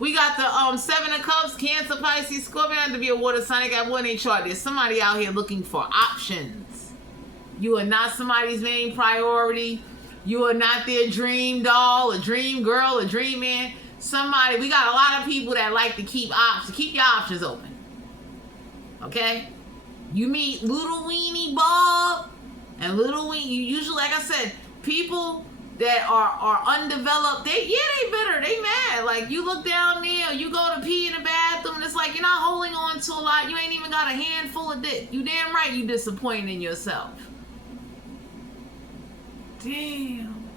We got the Seven of Cups, Cancer, Pisces, Scorpio. Have to be a water sign. I got one in chart. There's somebody out here looking for options. You are not somebody's main priority. You are not their dream doll, a dream girl, a dream man. Somebody, we got a lot of people that like to keep options. Keep your options open. Okay? You meet little weenie Bob and little weenie. You usually, like I said, people that are undeveloped, they bitter, they mad. Like, you look down there, you go to pee in the bathroom, and it's like you're not holding on to a lot. You ain't even got a handful of dick. You damn right you disappointed in yourself. Damn.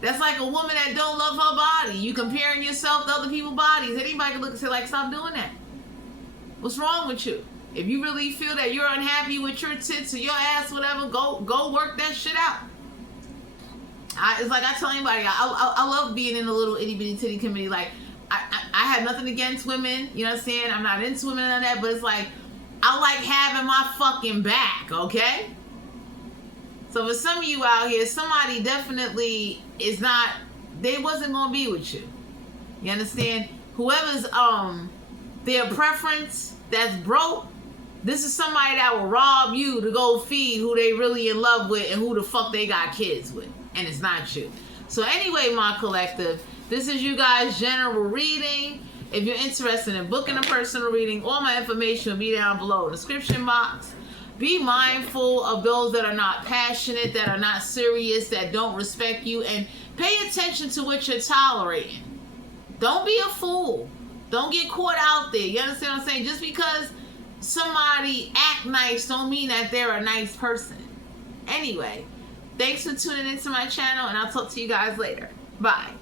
That's like a woman that don't love her body. You comparing yourself to other people's bodies. Anybody can look and say, like, stop doing that. What's wrong with you? If you really feel that you're unhappy with your tits or your ass, whatever, go work that shit out. It's like I tell anybody, I love being in a little itty bitty titty committee. Like, I have nothing against women, you know what I'm saying? I'm not into women and that, but it's like, I like having my fucking back, okay? So for some of you out here, somebody definitely is not, they wasn't gonna be with you. You understand? Whoever's their preference that's broke, this is somebody that will rob you to go feed who they really in love with and who the fuck they got kids with. And it's not you. So anyway, my collective, this is you guys' general reading. If you're interested in booking a personal reading, all my information will be down below in the description box. Be mindful of those that are not passionate, that are not serious, that don't respect you, and pay attention to what you're tolerating. Don't be a fool. Don't get caught out there. You understand what I'm saying? Just because somebody act nice don't mean that they're a nice person. Anyway, thanks for tuning into my channel, and I'll talk to you guys later. Bye.